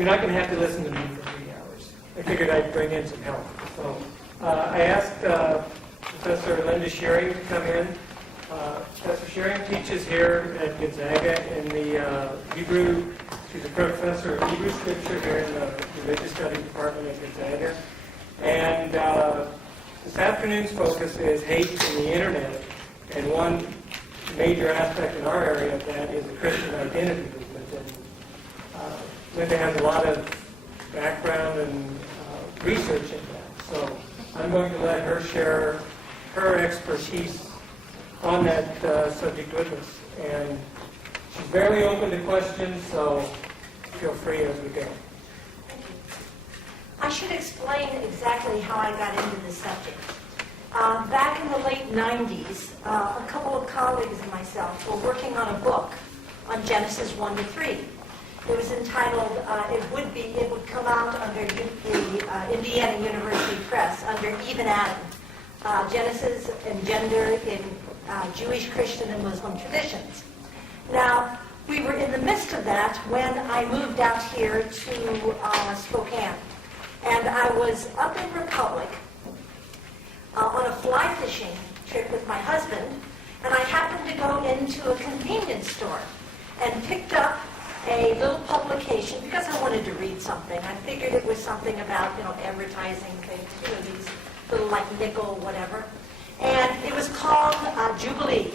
you're not going to have to listen to me for 3 hours. I figured I'd bring in some help. So I asked Professor Linda Shearing to come in. Professor Shearing teaches here at Gonzaga in the Hebrew. She's a professor of Hebrew Scripture here in the Religious Studies Department at Gonzaga. And this afternoon's focus is hate in the Internet. And one major aspect in our area of that is the Christian identity movement. And Linda has a lot of background and research in that. So I'm going to let her share her expertise on that subject with us. And she's very open to questions, so feel free as we go. Thank you. I should explain exactly how I got into this subject. Back in the late 90s, a couple of colleagues and myself were working on a book on Genesis 1 to 3. It was entitled, it would come out under the Indiana University Press under Eve and Adam, Genesis and Gender in Jewish, Christian, and Muslim traditions. Now, we were in the midst of that when I moved out here to Spokane. And I was up in Republic on a fly fishing trip with my husband, and I happened to go into a convenience store and picked up a little publication because I wanted to read something. I figured it was something about, advertising things, these little like nickel, whatever. And it was called Jubilee.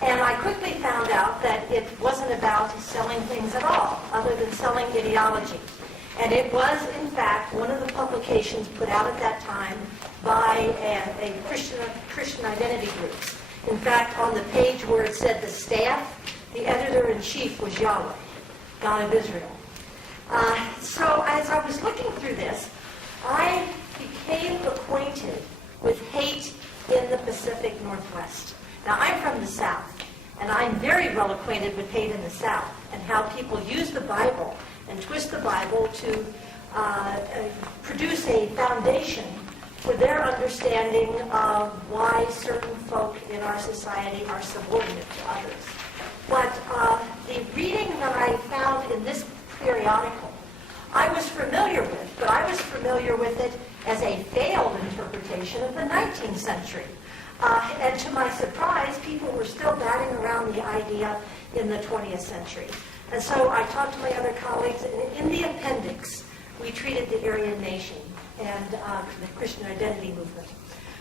And I quickly found out that it wasn't about selling things at all, other than selling ideology. And it was, in fact, one of the publications put out at that time by a Christian identity groups. In fact, on the page where it said the staff, the editor-in-chief was Yahweh, God of Israel. So as I was looking through this, I became acquainted with hate in the Pacific Northwest. Now, I'm from the South, and I'm very well acquainted with hate in the South and how people use the Bible and twist the Bible to produce a foundation for their understanding of why certain folk in our society are subordinate to others. But the reading that I found in this periodical, I was familiar with, but I was familiar with it as a failed interpretation of the 19th century. And to my surprise, people were still batting around the idea in the 20th century. And so I talked to my other colleagues, and in the appendix, we treated the Aryan nation and the Christian identity movement.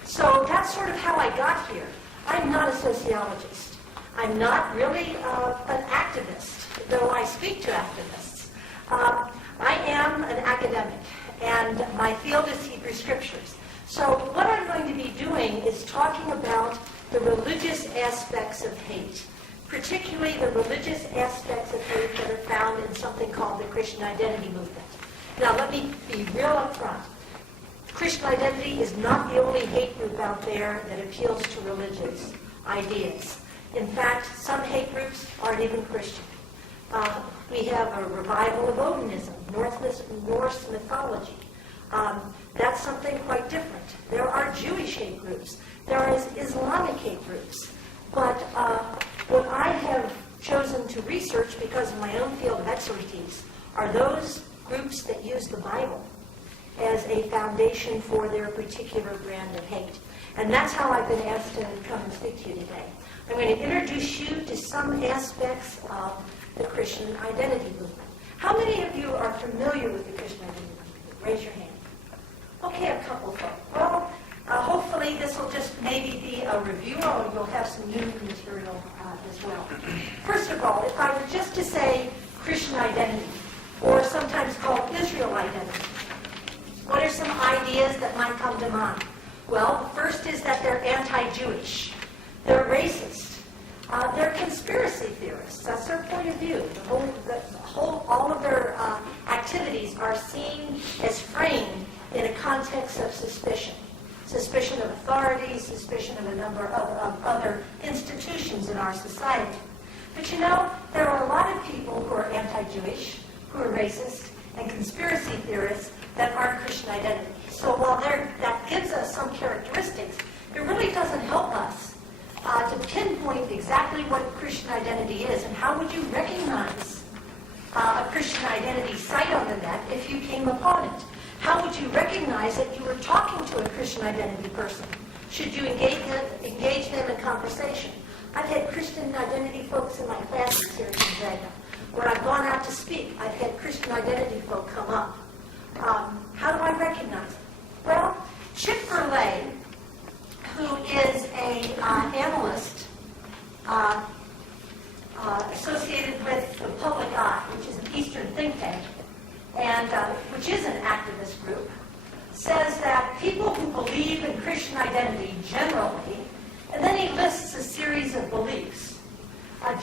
So that's sort of how I got here. I'm not a sociologist. I'm not really an activist, though I speak to activists. I am an academic, and my field is Hebrew Scriptures. So what I'm going to be doing is talking about the religious aspects of hate, particularly the religious aspects of hate that are found in something called the Christian identity movement. Now, let me be real up front. Christian identity is not the only hate group out there that appeals to religious ideas. In fact, some hate groups aren't even Christian. We have a revival of Odinism, Norse mythology. That's something quite different. There are Jewish hate groups. There are Islamic hate groups. But what I have chosen to research because of my own field of expertise are those groups that use the Bible as a foundation for their particular brand of hate. And that's how I've been asked to come and speak to you today. I'm going to introduce you to some aspects of the Christian identity movement. How many of you are familiar with the Christian identity movement? Raise your hand. Okay, a couple of folks. Well, hopefully this will just maybe be a review, or you'll have some new material as well. First of all, if I were just to say Christian identity, or sometimes called Israel identity, what are some ideas that might come to mind? Well, the first is that they're anti-Jewish. They're racist. They're conspiracy theorists. That's their point of view. All of their activities are seen as framed in a context of suspicion. Suspicion of authority, suspicion of a number of other institutions in our society. But there are a lot of people who are anti-Jewish, who are racist, and conspiracy theorists that aren't Christian identity. So while that gives us some characteristics, it really doesn't help us to pinpoint exactly what Christian identity is and how would you recognize a Christian identity site on the net if you came upon it? How would you recognize that you were talking to a Christian identity person? Should you engage them in conversation? I've had Christian identity folks in my classes here in Gonzaga. When I've gone out to speak, I've had Christian identity folk come up. How do I recognize it? Well, Chip Burley, who is an analyst associated with the Public Eye, which is an Eastern think tank, and which is an activist group, says that people who believe in Christian identity generally, and then he lists a series of beliefs.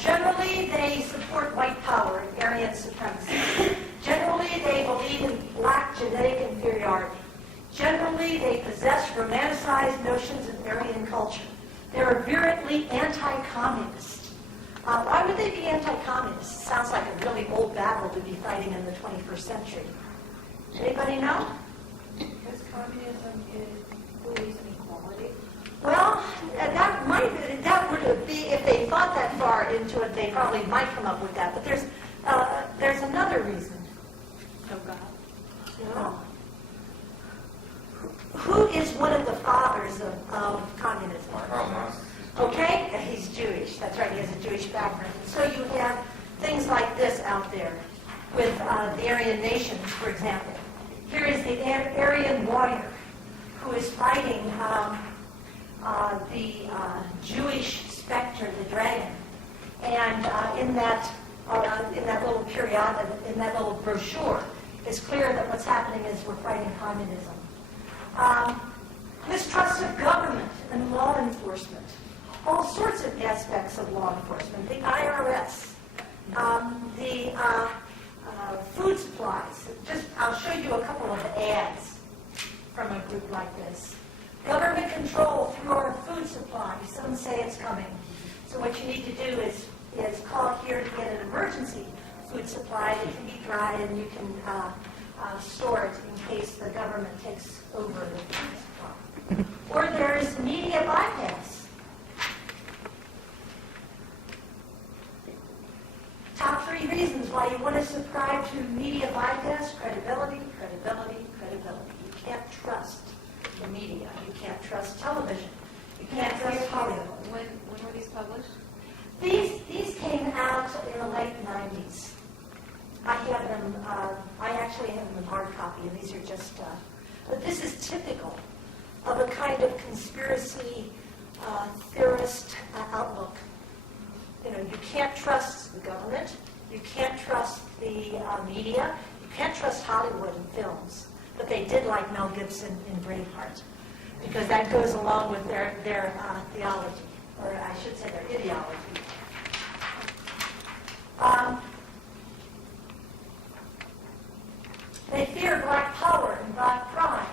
Generally, they support white power and Aryan supremacy. Generally, they believe in black genetic inferiority. Generally, they possess romanticized notions of Aryan culture. They're virulently anti-communist. Why would they be anti-communist? Sounds like a really old battle to be fighting in the 21st century. Anybody know? Because communism believes in equality. Well, that would be, if they thought that far into it, they probably might come up with that. But there's another reason. Oh, God. No. Who is one of the fathers of communism? Okay, he's Jewish. That's right, he has a Jewish background. So you have things like this out there with the Aryan nations, for example. Here is the Aryan warrior who is fighting the Jewish specter, the dragon. And in that little period, in that little brochure, it's clear that what's happening is we're fighting communism. Mistrust of government and law enforcement. All sorts of aspects of law enforcement. The IRS, the food supplies. I'll show you a couple of ads from a group like this. Government control through our food supply. Some say it's coming. So what you need to do is call here to get an emergency food supply that can be dried and you can store it in case the government takes over the food supply. Or there's media bypass. Top 3 reasons why you want to subscribe to media bypass: credibility, credibility, credibility. You can't trust the media. You can't trust television. You can't trust Hollywood. When were these published? These came out in the late 90s. I have them, I actually have them in hard copy, and these are just, but this is typical of a kind of conspiracy theorist outlook. You know, you can't trust the government, you can't trust the media, you can't trust Hollywood and films, but they did like Mel Gibson in Braveheart, because that goes along with their theology, or I should say their ideology. They fear black power and black pride.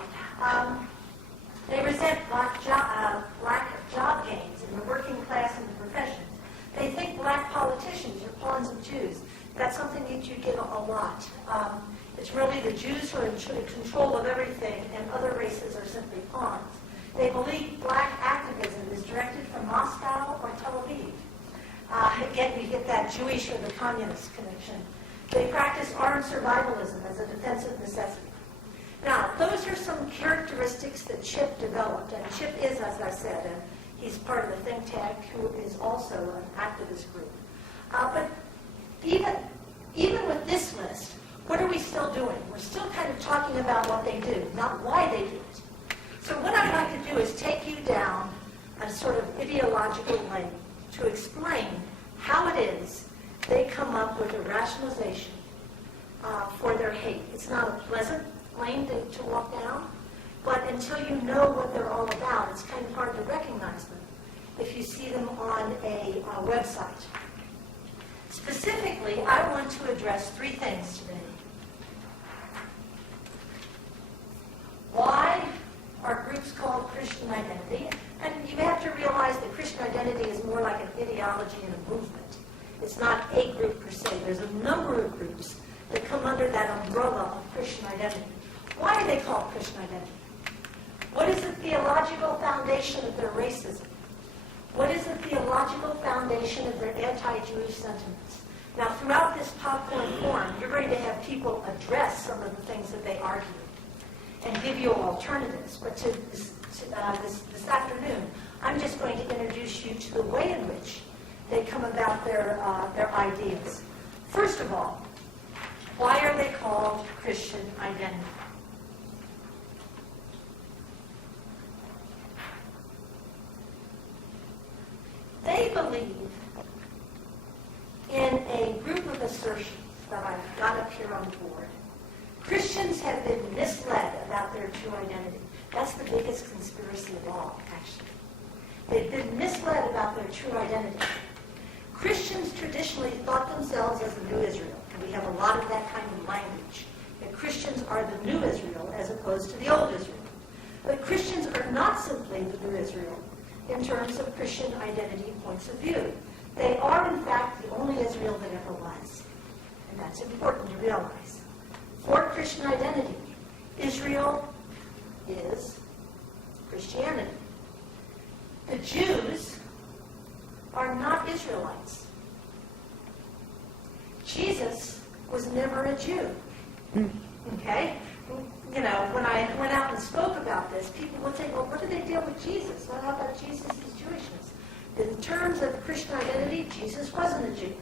They resent black job gains in the working class and the professions. They think black politicians are pawns of Jews. That's something that you get a lot. It's really the Jews who are in control of everything, and other races are simply pawns. They believe black activism is directed from Moscow or Tel Aviv. Again, you get that Jewish or the communist connection. They practice armed survivalism as a defensive necessity. Now, those are some characteristics that Chip developed, and Chip is, as I said, he's part of the think tank who is also an activist group. But even with this list, what are we still doing? We're still kind of talking about what they do, not why they do it. So what I'd like to do is take you down a sort of ideological lane to explain how it is they come up with a rationalization for their hate. It's not a pleasant lane to walk down, but until you know what they're all about, it's kind of hard to recognize them if you see them on a website. Specifically, I want to address 3 things today. Why are groups called Christian identity? And you have to realize that Christian identity is more like an ideology and a movement. It's not a group per se. There's a number of groups that come under that umbrella of Christian identity. Why are they called Christian identity? What is the theological foundation of their racism? What is the theological foundation of their anti-Jewish sentiments? Now, throughout this popcorn forum, you're going to have people address some of the things that they argue and give you alternatives. But this afternoon, I'm just going to introduce you to the way in which they come about their ideas. First of all, why are they called Christian identity? They believe in a group of assertions that I've got up here on the board. Christians have been misled about their true identity. That's the biggest conspiracy of all, actually. They've been misled about their true identity. Christians traditionally thought themselves as the new Israel, and we have a lot of that kind of language, that Christians are the new Israel as opposed to the old Israel. But Christians are not simply the new Israel in terms of Christian identity points of view. They are, in fact, the only Israel that ever was. And that's important to realize. For Christian identity, Israel is Christianity. The Jews are not Israelites. Jesus was never a Jew. Okay? You know, when I went out and spoke about this, people would say, well, what do they deal with Jesus? Well, how about Jesus' Jewishness? In terms of Christian identity, Jesus wasn't a Jew.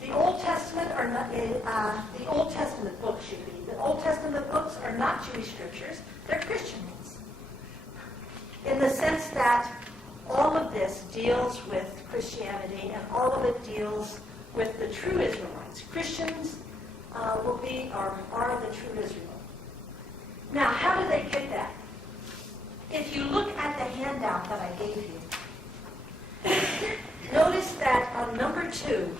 The Old Testament are not, the Old Testament books should be. The Old Testament books are not Jewish scriptures, they're Christian ones. In the sense that all of this deals with Christianity and all of it deals with the true Israelites. Christians are the true Israel. Now, how do they get that? If you look at the handout that I gave you, notice that on number 2,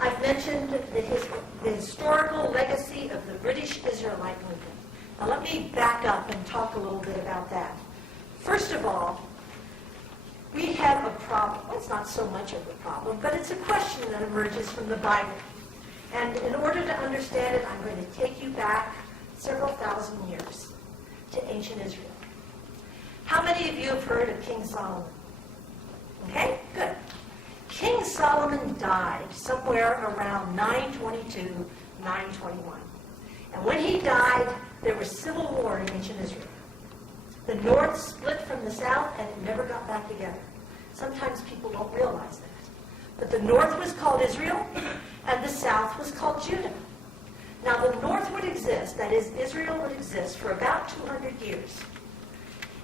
I've mentioned the historical legacy of the British Israelite movement. Now, let me back up and talk a little bit about that. First of all, we have a problem. Well, it's not so much of a problem, but it's a question that emerges from the Bible. And in order to understand it, I'm going to take you back several thousand years to ancient Israel. How many of you have heard of King Solomon? Okay, good. King Solomon died somewhere around 922, 921. And when he died, there was civil war in ancient Israel. The north split from the south, and it never got back together. Sometimes people don't realize that. But the north was called Israel, and the south was called Judah. Now, the north would exist, that is, Israel would exist for about 200 years.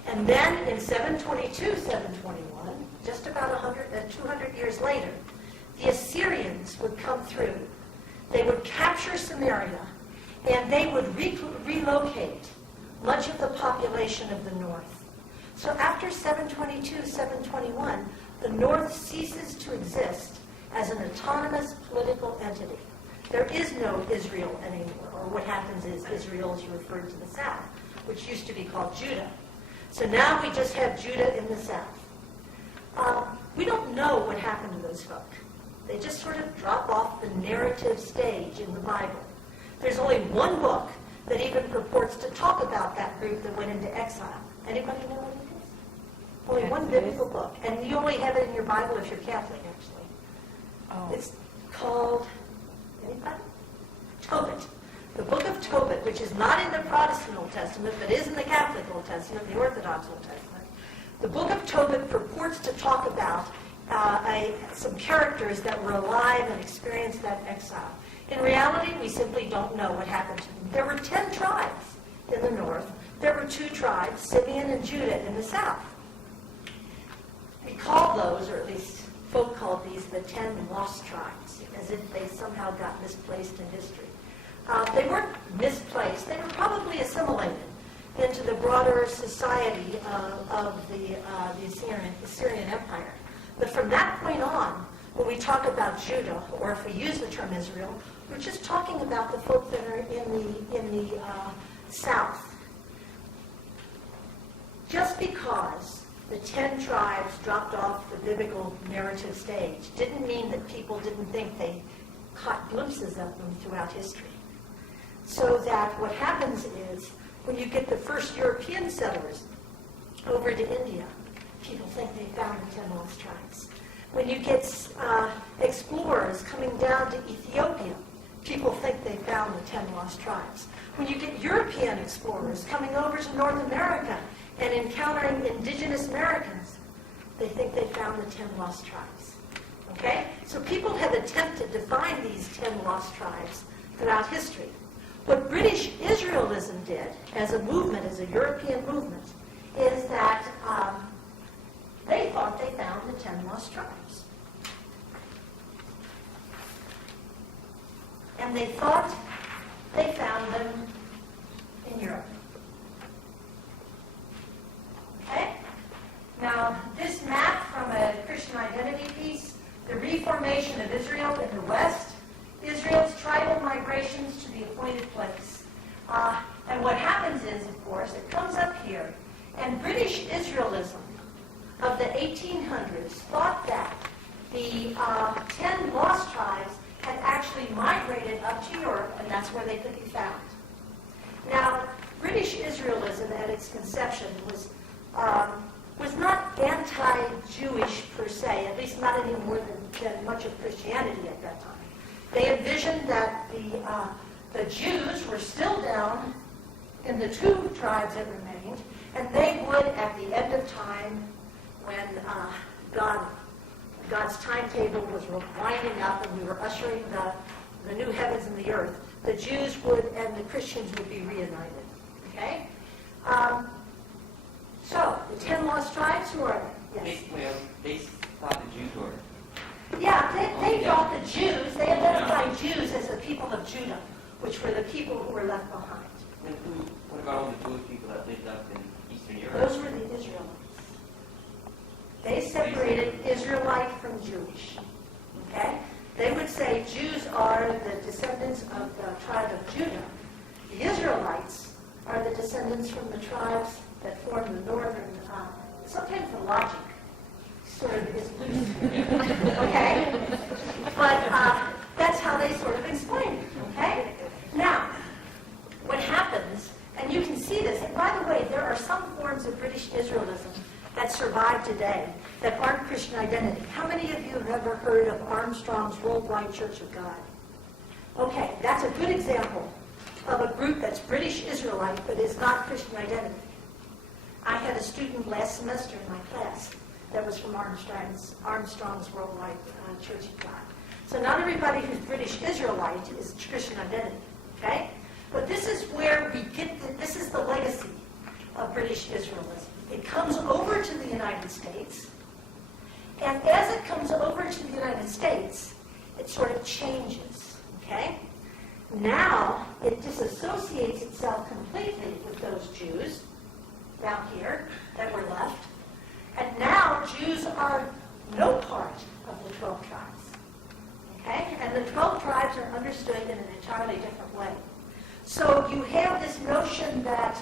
And then in 722, 721, just about 200 years later, the Assyrians would come through. They would capture Samaria, and they would relocate much of the population of the north. So after 722, 721, the north ceases to exist as an autonomous political entity. There is no Israel anymore, or what happens is Israel is referred to the south, which used to be called Judah. So now we just have Judah in the south. We don't know what happened to those folk. They just sort of drop off the narrative stage in the Bible. There's only one book that even purports to talk about that group that went into exile. Anybody know what it is? Only one biblical book. And you only have it in your Bible if you're Catholic, actually. Oh. It's called, anybody? Tobit. The book of Tobit, which is not in the Protestant Old Testament, but is in the Catholic Old Testament, the Orthodox Old Testament. The book of Tobit purports to talk about some characters that were alive and experienced that exile. In reality, we simply don't know what happened to them. There were 10 tribes in the north. There were 2 tribes, Simeon and Judah, in the south. We call those, or at least folk called these, the 10 lost tribes, as if they somehow got misplaced in history. They weren't misplaced. They were probably assimilated into the broader society of the Assyrian Empire. But from that point on, when we talk about Judah, or if we use the term Israel, we're just talking about the folk that are in the south. Just because the 10 tribes dropped off the biblical narrative stage didn't mean that people didn't think they caught glimpses of them throughout history. So that what happens is, when you get the first European settlers over to India, people think they found the 10 lost tribes. When you get explorers coming down to Ethiopia, people think they found the 10 lost tribes. When you get European explorers coming over to North America and encountering indigenous Americans, they think they found the 10 lost tribes. Okay? So people have attempted to find these 10 lost tribes throughout history. What British Israelism did as a movement, as a European movement, is that they thought they found the 10 lost tribes. And they thought they found them in Europe. Okay? Now, this map from a Christian identity piece, the reformation of Israel in the West, Israel's tribal migrations to the appointed place. And what happens is, of course, it comes up here, and British Israelism of the 1800s thought that the 10 lost tribes had actually migrated up to Europe, and that's where they could be found. Now, British Israelism at its conception was not anti-Jewish per se, at least not any more than much of Christianity at that time. They envisioned that the Jews were still down in the 2 tribes that remained, and they would, at the end of time, when God's timetable was winding up and we were ushering the new heavens and the earth, the Jews would and the Christians would be reunited. Okay? So, the 10 lost tribes, who are they? Yes. They thought the Jews were. Yeah, they thought the Jews, they identified Jews as the people of Judah, which were the people who were left behind. And what about all the Jewish people that lived up in Eastern Europe? Those were the Israelites. They separated Israelite from Jewish. Okay? They would say Jews are the descendants of the tribe of Judah. The Israelites are the descendants from the tribes that form the northern, sometimes the logic sort of is loose. Okay? But that's how they sort of explain it. Okay? Now, what happens, and you can see this, and by the way, there are some forms of British Israelism that survive today that aren't Christian identity. How many of you have ever heard of Armstrong's Worldwide Church of God? Okay, that's a good example of a group that's British Israelite but is not Christian identity. I had a student last semester in my class that was from Armstrong's Worldwide Church of God. So not everybody who's British Israelite is Christian identity, okay? But this is where we get, this is the legacy of British Israelism. It comes over to the United States, and as it comes over to the United States, it sort of changes, okay? Now, it disassociates itself completely with those Jews down here that were left, and now Jews are no part of the 12 tribes, okay? And the 12 tribes are understood in an entirely different way. So you have this notion that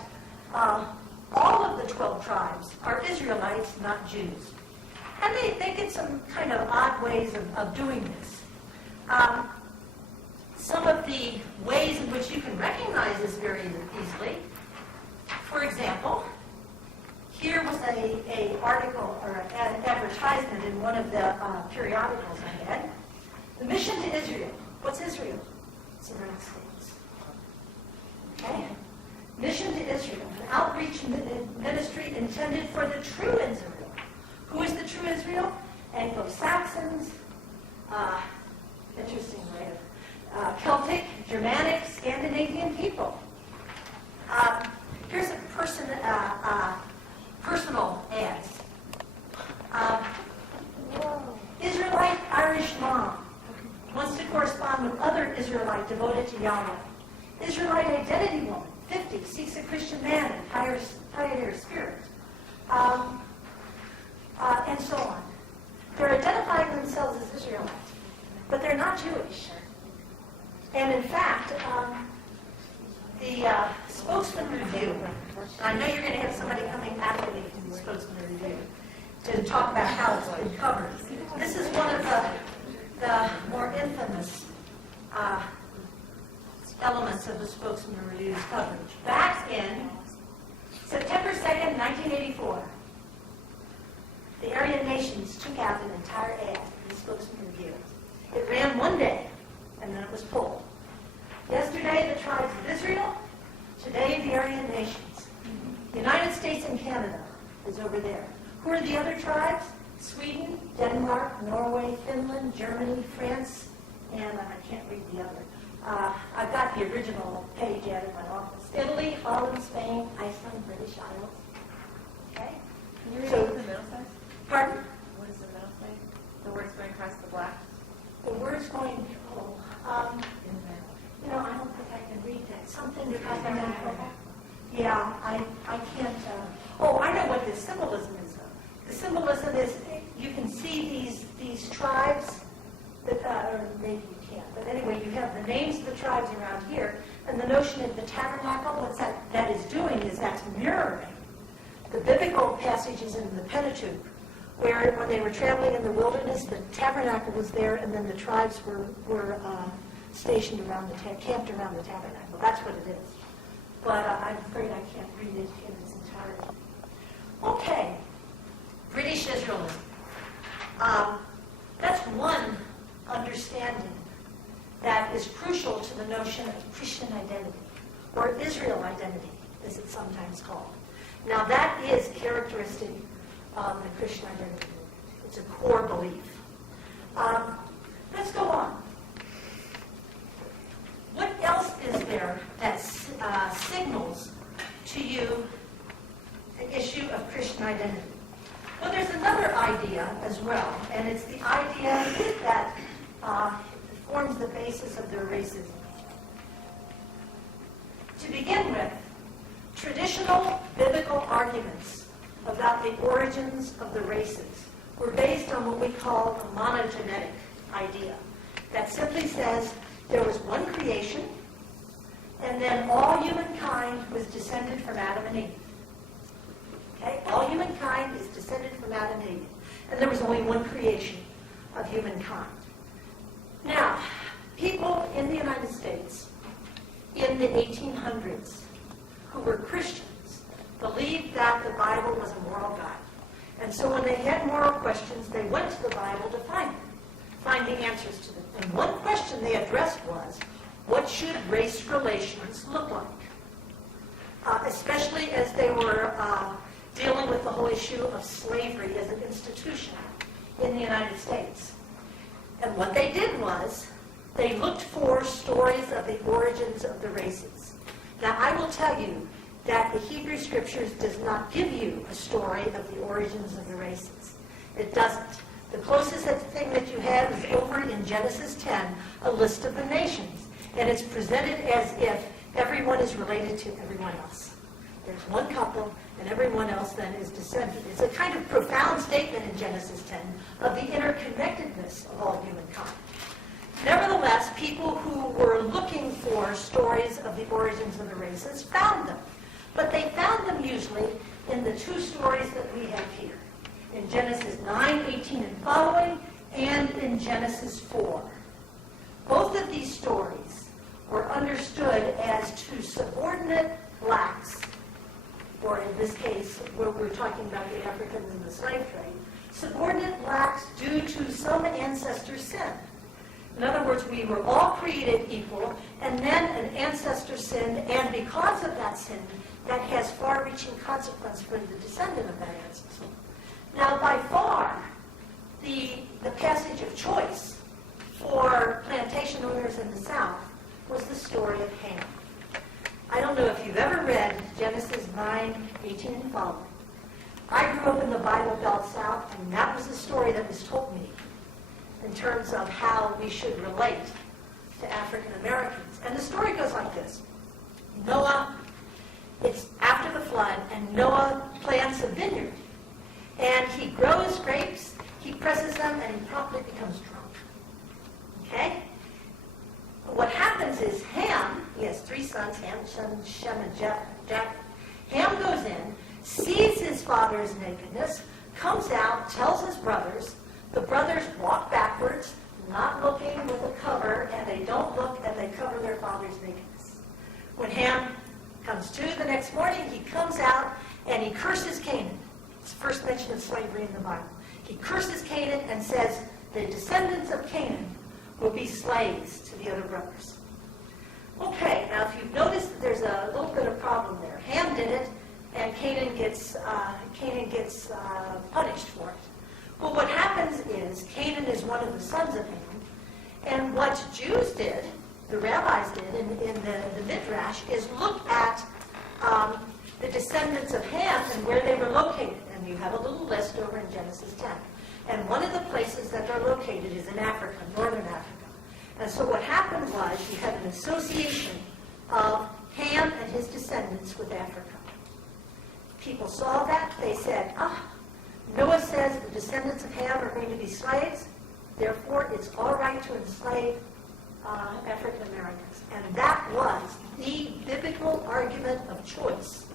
all of the 12 tribes are Israelites, not Jews. And they think it's some kind of odd ways of doing this. Some of the ways in which you can recognize this very easily, for example, here was an article or an advertisement in one of the periodicals I had. The mission to Israel. What's Israel? It's the United States. Okay? Mission to Israel, an outreach ministry intended for the true Israel. Who is the true Israel? Anglo-Saxons, interesting way of Celtic, Germanic, Scandinavian people. Here's a personal ads. Israelite Irish mom wants to correspond with other Israelite devoted to Yahweh. Israelite identity woman, 50, seeks a Christian man and pioneer spirit. And so on. They're identifying themselves as Israelites, but they're not Jewish. And in fact, the Spokesman Review, I know you're going to have somebody coming after me from the Spokesman Review to talk about how it's been covered. This is one of the more infamous elements of the Spokesman Review's coverage. Back in September 2nd, 1984, the Aryan nations took out an entire ad, the spokesman revealed. It ran one day, and then it was pulled. Yesterday, the tribes of Israel. Today, the Aryan nations. The United States and Canada is over there. Who are the other tribes? Sweden, Denmark, Norway, Finland, Germany, France, and I can't read the other. I've got the original page out in my office. Italy, Holland, Spain, Iceland, British Isles. Okay? Can you read So- what the middle says? Pardon? What does the middle say? The words going across the black? The word's going, I don't think I can read that. Something about yeah, I can't, I know what the symbolism is, though. The symbolism is, you can see these tribes, that, or maybe you can't, but anyway, you have the names of the tribes around here, and the notion of the tabernacle, what that is doing is that's mirroring the biblical passages in the Pentateuch, where when they were traveling in the wilderness, the tabernacle was there, and then the tribes were stationed around camped around the tabernacle. That's what it is. But I'm afraid I can't read it in its entirety. Okay, British Israelism. That's one understanding that is crucial to the notion of Christian identity, or Israel identity, as it's sometimes called. Now that is characteristic of the Christian identity movement. It's a core belief. Let's go on. What else is there that signals to you the issue of Christian identity? Well, there's another idea as well, and it's the idea that forms the basis of their racism. To begin with, traditional biblical arguments about the origins of the races were based on what we call a monogenetic idea that simply says there was one creation, and then all humankind was descended from Adam and Eve. Okay? All humankind is descended from Adam and Eve. And there was only one creation of humankind. Now, people in the United States in the 1800s who were Christians believed that the Bible was a moral guide. And so when they had moral questions, they went to the Bible to find the answers to them. And one question they addressed was, what should race relations look like? Especially as they were dealing with the whole issue of slavery as an institution in the United States. And what they did was, they looked for stories of the origins of the races. Now, I will tell you that the Hebrew Scriptures does not give you a story of the origins of the races. It doesn't. The closest thing that you have is over in Genesis 10, a list of the nations. And it's presented as if everyone is related to everyone else. There's one couple, and everyone else then is descended. It's a kind of profound statement in Genesis 10 of the interconnectedness of all humankind. Nevertheless, people who were looking for stories of the origins of the races found them. But they found them usually in the two stories that we have here, in Genesis 9:18 and following, and in Genesis 4. Both of these stories were understood as two subordinate blacks, or in this case, where we're talking about the Africans in the slave trade, subordinate blacks due to some ancestor sin. In other words, we were all created equal, and then an ancestor sinned, and because of that sin, that has far-reaching consequence for the descendant of that ancestor. Now, by far, the passage of choice for plantation owners in the South was the story of Ham. I don't know if you've ever read Genesis 9:18 and following. I grew up in the Bible Belt South, and that was the story that was told me in terms of how we should relate to African Americans. And the story goes like this. Noah, it's after the flood, and Noah plants a vineyard. And he grows grapes, he presses them, and he promptly becomes drunk. Okay? What happens is Ham, he has three sons, Ham, Shem, and Japheth. Ham goes in, sees his father's nakedness, comes out, tells his brothers. The brothers walk backwards, not looking with a cover, and they don't look, and they cover their father's nakedness. When Ham comes to the next morning, he comes out, and he curses Canaan. It's the first mention of slavery in the Bible. He curses Canaan and says the descendants of Canaan will be slaves to the other brothers. Okay, now if you've noticed, there's a little bit of problem there. Ham did it, and Canaan gets punished for it. Well, what happens is Canaan is one of the sons of Ham, and what Jews did, the rabbis did in the Midrash, is look at the descendants of Ham and where they were located. And you have a little list over in Genesis 10. And one of the places that they're located is in Africa, northern Africa. And so what happened was you had an association of Ham and his descendants with Africa. People saw that. They said, Noah says the descendants of Ham are going to be slaves. Therefore, it's all right to enslave African Americans. And that was the biblical argument of choice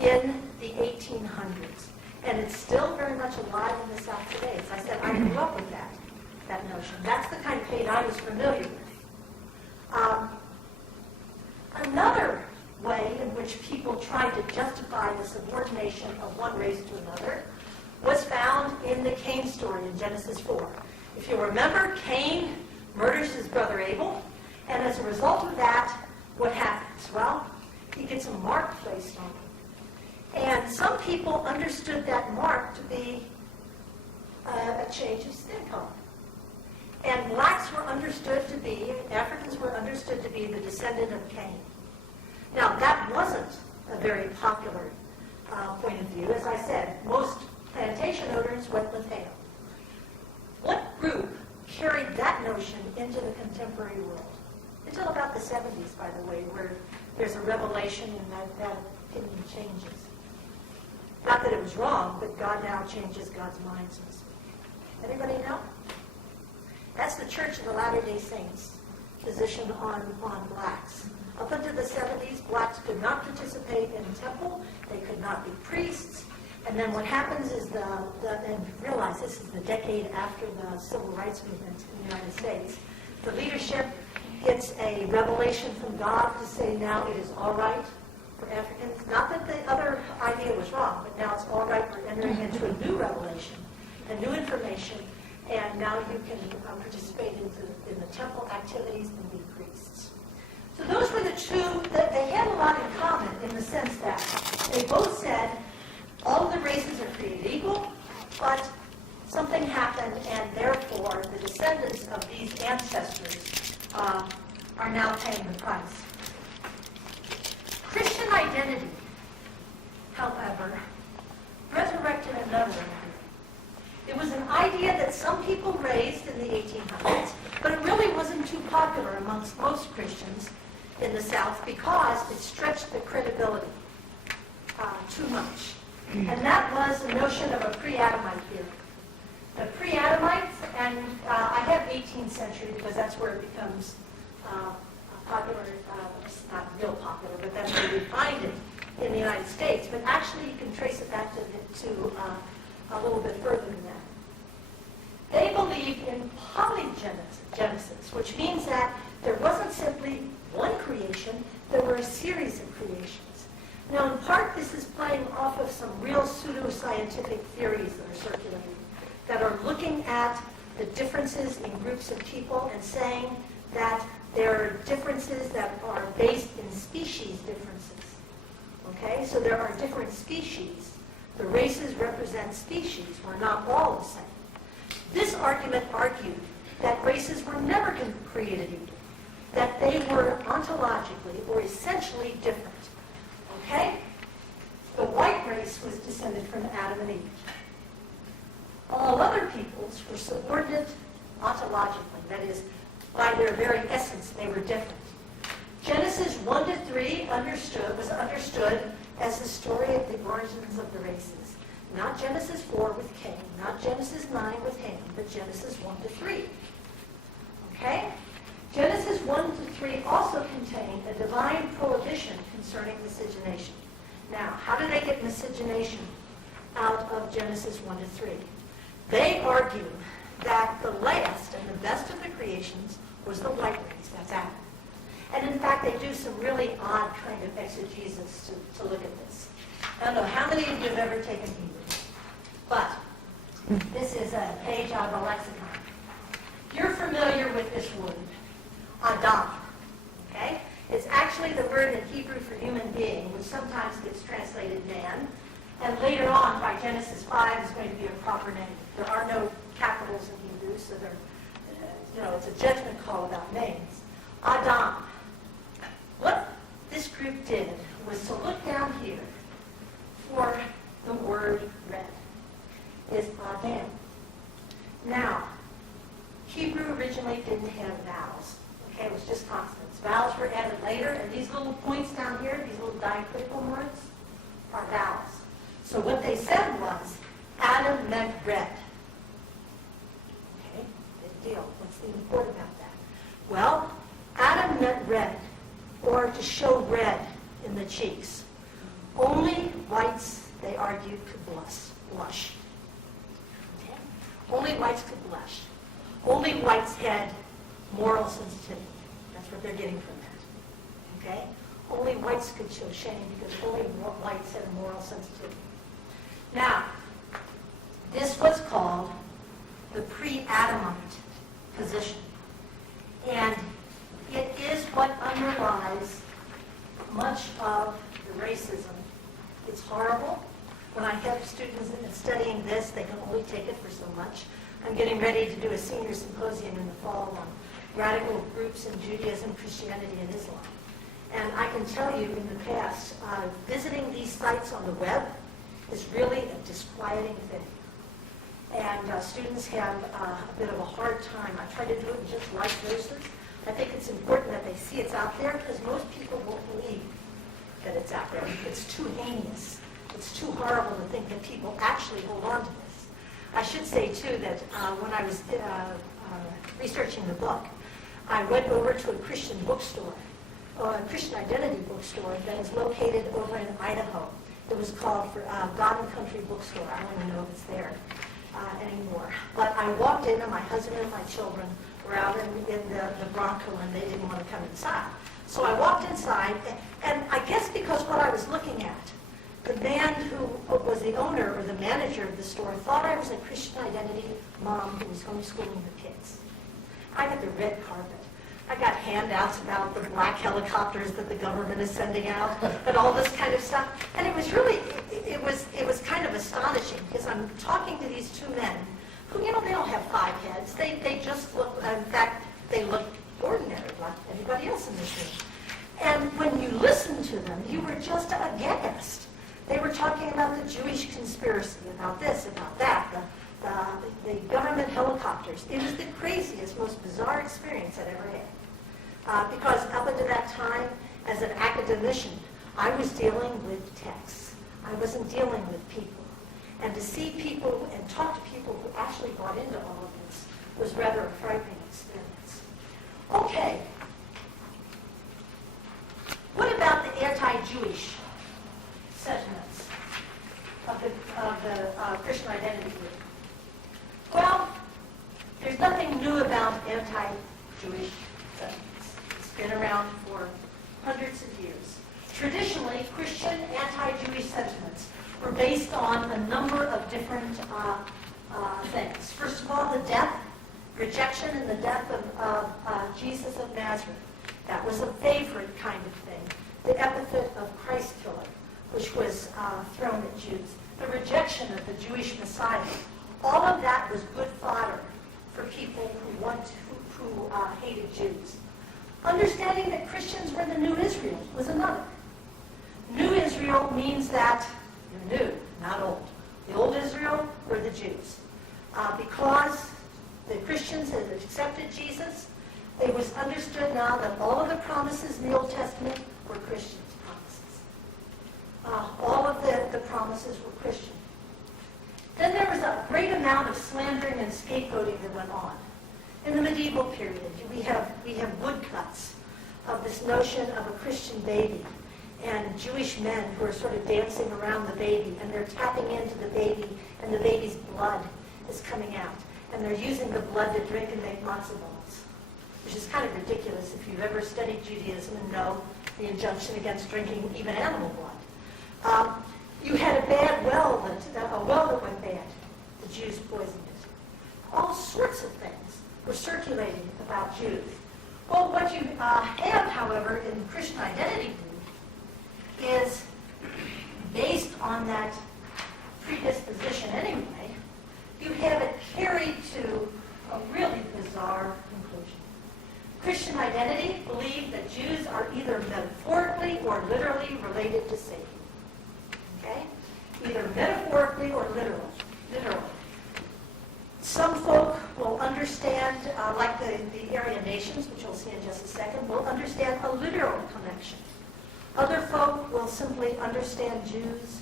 in the 1800s. And it's still very much alive in the South today. As I said, I grew up with that notion. That's the kind of hate I was familiar with. Another way in which people tried to justify the subordination of one race to another was found in the Cain story in Genesis 4. If you remember, Cain murders his brother Abel, and as a result of that, what happens? Well, he gets a mark placed on him. And some people understood that mark to be a change of skin color. And blacks were understood to be, Africans were understood to be the descendant of Cain. Now, that wasn't a very popular point of view. As I said, most plantation owners went with Ham. What group carried that notion into the contemporary world? Until about the 70s, by the way, where there's a revelation and that opinion changes. Not that it was wrong, but God now changes God's mind, so to speak. Anybody know? That's the Church of the Latter-day Saints' position on blacks. Up until the 70s, blacks could not participate in the temple. They could not be priests. And then what happens is and realize this is the decade after the Civil Rights Movement in the United States, the leadership gets a revelation from God to say now it is all right for Africans. Not that the other idea was wrong, but now it's all right. We're entering into a new revelation, a new information, and now you can participate in the temple activities and be priests. So those were the two that they had a lot in common in the sense that they both said all of the races are created equal, but something happened, and therefore the descendants of these ancestors are now paying the price. Christian identity, however, resurrected another idea. It was an idea that some people raised in the 1800s, but it really wasn't too popular amongst most Christians in the South because it stretched the credibility too much. And that was the notion of a pre-Adamite theory. The pre-Adamites, and I have 18th century because that's where it becomes popular. It's not real popular, but that's where we find it in the United States. But actually, you can trace it back to a little bit further than that. They believed in polygenesis, which means that there wasn't simply one creation, there were a series of creations. Now, in part, this is playing off of some real pseudo-scientific theories that are circulating, that are looking at the differences in groups of people and saying that there are differences that are based in species differences. Okay? So there are different species. The races represent species. We're not all the same. This argument argued that races were never created equal, that they were ontologically or essentially different. Okay? The white race was descended from Adam and Eve. All other peoples were subordinate ontologically, that is, by their very essence, they were different. Genesis 1 to 3 was understood as the story of the origins of the races. Not Genesis 4 with Cain, not Genesis 9 with Ham, but Genesis 1 to 3. Okay? Genesis 1 to 3 also contained a divine prohibition concerning miscegenation. Now, how do they get miscegenation out of Genesis 1 to 3? They argue that the last and the best of the creations was the white race, that's Adam. And in fact, they do some really odd kind of exegesis to look at this. I don't know how many of you have ever taken Hebrew, but This is a page out of a lexicon. You're familiar with this word, Adam. Okay? It's actually the word in Hebrew for human being, which sometimes gets translated man. And later on, by Genesis 5, is going to be a proper name. There are no capitals in Hebrew, so it's a judgment call about names. Adam. What this group did was to look down here for the word red. Is Adam. Now, Hebrew originally didn't have vowels. Okay, it was just consonants. Vowels were added later, and these little points down here, these little diacritical words, are vowels. So what they said was, Adam meant red. Okay, big deal. What's the import about that? Well, Adam meant red, or to show red in the cheeks. Only whites, they argued, could blush. Okay? Only whites could blush. Only whites had moral sensitivity. That's what they're getting from that. Okay? Only whites could show shame because only whites had a moral sensitivity. Now, this was called the pre-Adamite position. And it is what underlies much of the racism. It's horrible. When I have students studying this, they can only take it for so much. I'm getting ready to do a senior symposium in the fall on radical groups in Judaism, Christianity, and Islam. And I can tell you in the past, visiting these sites on the web is really a disquieting thing. And students have a bit of a hard time. I try to do it in just light doses. I think it's important that they see it's out there because most people won't believe that it's out there. It's too heinous. It's too horrible to think that people actually hold on to this. I should say, too, that when I was researching the book, I went over to a Christian bookstore, a Christian identity bookstore that is located over in Idaho. It was called God and Country Bookstore. I don't even know if it's there anymore. But I walked in, and my husband and my children were out in the Bronco, and they didn't want to come inside. So I walked inside, and I guess because what I was looking at, the man who was the owner or the manager of the store thought I was a Christian identity mom who was homeschooling the kids. I got the red carpet. I got handouts about the black helicopters that the government is sending out and all this kind of stuff. And it was really, it was kind of astonishing because I'm talking to these two men who, they don't have 5 heads. They just look, in fact, they look ordinary like everybody else in this room. And when you listen to them, you were just aghast. They were talking about the Jewish conspiracy, about this, about that, the government helicopters. It was the craziest, most bizarre experience I'd ever had. Because up until that time, as an academician, I was dealing with texts. I wasn't dealing with people. And to see people and talk to people who actually bought into all of this was rather a frightening experience. Okay. What about the anti-Jewish sentiments of the Christian identity group? Well, there's nothing new about anti-Jewish sentiments. It's been around for hundreds of years. Traditionally, Christian anti-Jewish sentiments were based on a number of different things. First of all, the death, rejection and the death of Jesus of Nazareth. That was a favorite kind of thing. The epithet of Christ killer, which was thrown at Jews. The rejection of the Jewish Messiah. All of that was good fodder for people who hated Jews. Understanding that Christians were the new Israel was another. New Israel means that you're new, not old. The old Israel were the Jews. Because the Christians had accepted Jesus, it was understood now that all of the promises in the Old Testament were Christian promises. All of the promises were Christian. Then there was a great amount of slandering and scapegoating that went on. In the medieval period, we have woodcuts of this notion of a Christian baby and Jewish men who are sort of dancing around the baby, and they're tapping into the baby, and the baby's blood is coming out. And they're using the blood to drink and make matzo balls, which is kind of ridiculous if you've ever studied Judaism and know the injunction against drinking even animal blood. You had a bad well, a well that went bad. the Jews poisoned it. All sorts of things were circulating about Jews. Well, what you have, however, in the Christian identity group is based on that predisposition anyway. You have it carried to a really bizarre conclusion. Christian identity believed that Jews are either metaphorically or literally related to Satan. Okay? Either metaphorically or literally. Some folk will understand, like the Aryan nations, which we'll see in just a second, will understand a literal connection. Other folk will simply understand Jews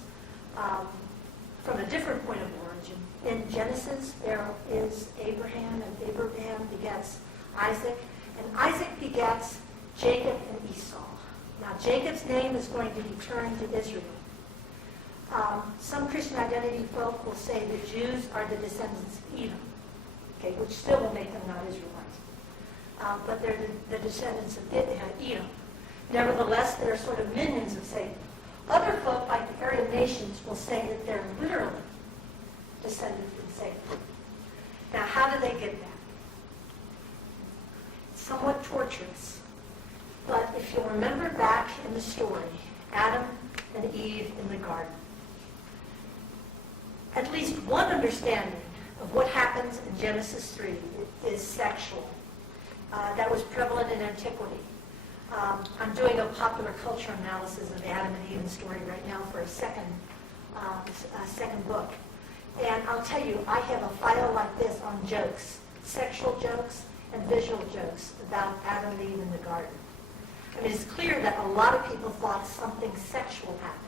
from a different point of origin. In Genesis, there is Abraham, and Abraham begets Isaac, and Isaac begets Jacob and Esau. Now, Jacob's name is going to be turned to Israel. Some Christian identity folk will say the Jews are the descendants of Edom, okay, which still will make them not Israelites. But they're the descendants of Edom. Nevertheless, they're sort of minions of Satan. Other folk, like the Aryan nations, will say that they're literally descended from Satan. Now, how do they get that? It's somewhat torturous. But if you remember back in the story, Adam and Eve in the garden, at least one understanding of what happens in Genesis 3 is sexual. That was prevalent in antiquity. I'm doing a popular culture analysis of the Adam and Eve story right now for a second book. And I'll tell you, I have a file like this on jokes, sexual jokes and visual jokes about Adam and Eve in the garden. I mean, it's clear that a lot of people thought something sexual happened.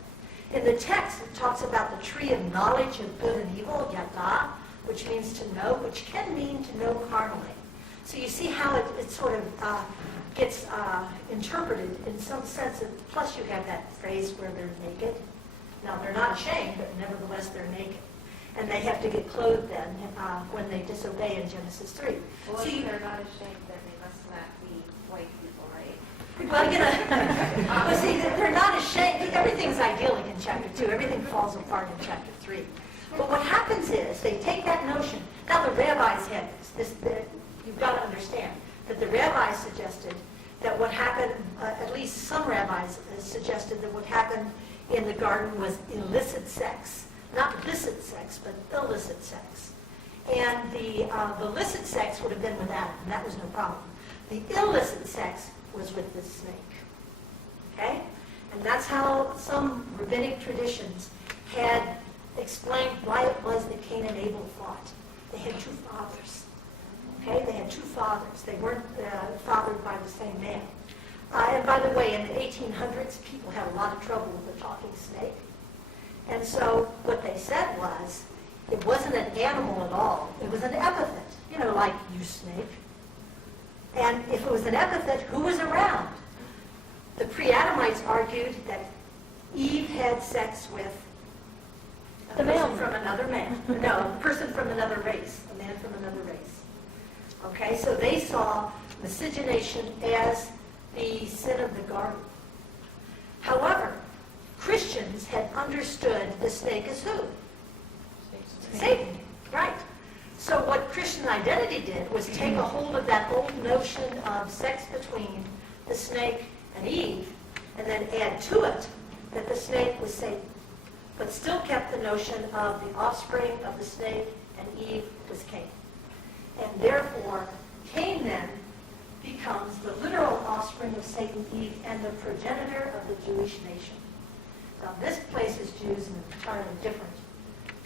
In the text, it talks about the tree of knowledge of good and evil, yada, which means to know, which can mean to know carnally. So you see how it sort of gets interpreted in some sense. Plus, you have that phrase where they're naked. Now, they're not ashamed, but nevertheless, they're naked. And they have to get clothed then when they disobey in Genesis 3. Well, so if they're not ashamed, then they must not be white people, right? Well, well, see, they're not ashamed. Everything's idyllic in chapter 2. Everything falls apart in chapter 3. But what happens is they take that notion. Now, the rabbis had this. You've got to understand that the rabbis suggested that what happened, at least some rabbis suggested that what happened in the garden was illicit sex. Not licit sex, but illicit sex. And the licit sex would have been with Adam, and that was no problem. The illicit sex was with the snake. Okay? And that's how some rabbinic traditions had explained why it was that Cain and Abel fought. They had two fathers. Okay? They had two fathers. They weren't fathered by the same man. And by the way, in the 1800s, people had a lot of trouble with the talking snake. And so what they said was, it wasn't an animal at all. It was an epithet. You know, like, you snake. And if it was an epithet, who was around? The pre-Adamites argued that Eve had sex with a person from another man. No, a person from another race. A man from another race. Okay, so they saw miscegenation as the sin of the garden. However, Christians had understood the snake as who? Satan, right. So what Christian identity did was take a hold of that old notion of sex between the snake and Eve, and then add to it that the snake was Satan, but still kept the notion of the offspring of the snake and Eve was Cain. And therefore, Cain then becomes the literal offspring of Satan, Eve, and the progenitor of the Jewish nation. Now, this places Jews in an entirely different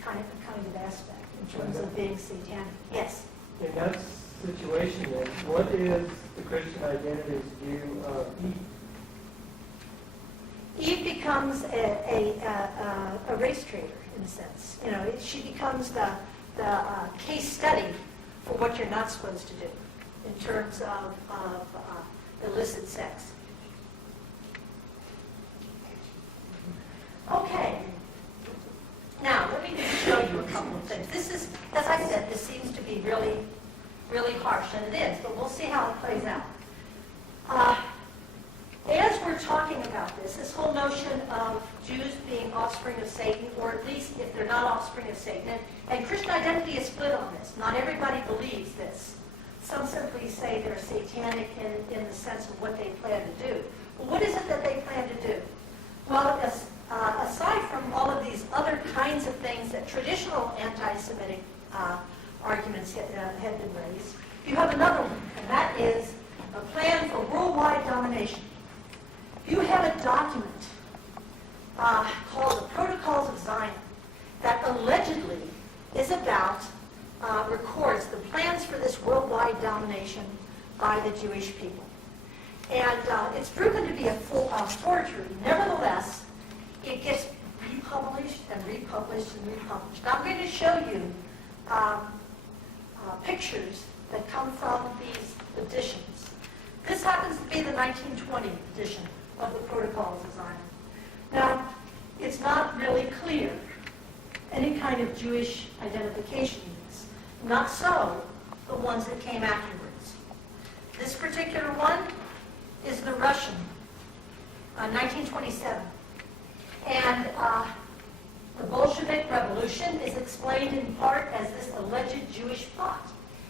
kind of aspect in terms of being satanic. Yes? In that situation, then, what is the Christian identity's view of Eve? Eve becomes a race traitor, in a sense. You know, she becomes the case study for what you're not supposed to do in terms of illicit sex. Okay. Now, let me just show you a couple of things. This is, as I said, this seems to be really, really harsh, and it is, but we'll see how it plays out. As we're talking about this whole notion of Jews being offspring of Satan, or at least if they're not offspring of Satan. And Christian identity is split on this. Not everybody believes this. Some simply say they're satanic in the sense of what they plan to do. Well, what is it that they plan to do? Well, aside from all of these other kinds of things that traditional anti-Semitic arguments had been raised, you have another one, and that is a plan for worldwide domination. You have a document called the Protocols of Zion that allegedly is about, records the plans for this worldwide domination by the Jewish people. And it's proven to be a forgery. Nevertheless, it gets republished and republished and republished. Now, I'm going to show you pictures that come from these editions. This happens to be the 1920 edition of the Protocols of Zion. Now, it's not really clear any kind of Jewish identification in this. Not so the ones that came afterwards. This particular one is the Russian, 1927. And the Bolshevik Revolution is explained in part as this alleged Jewish plot.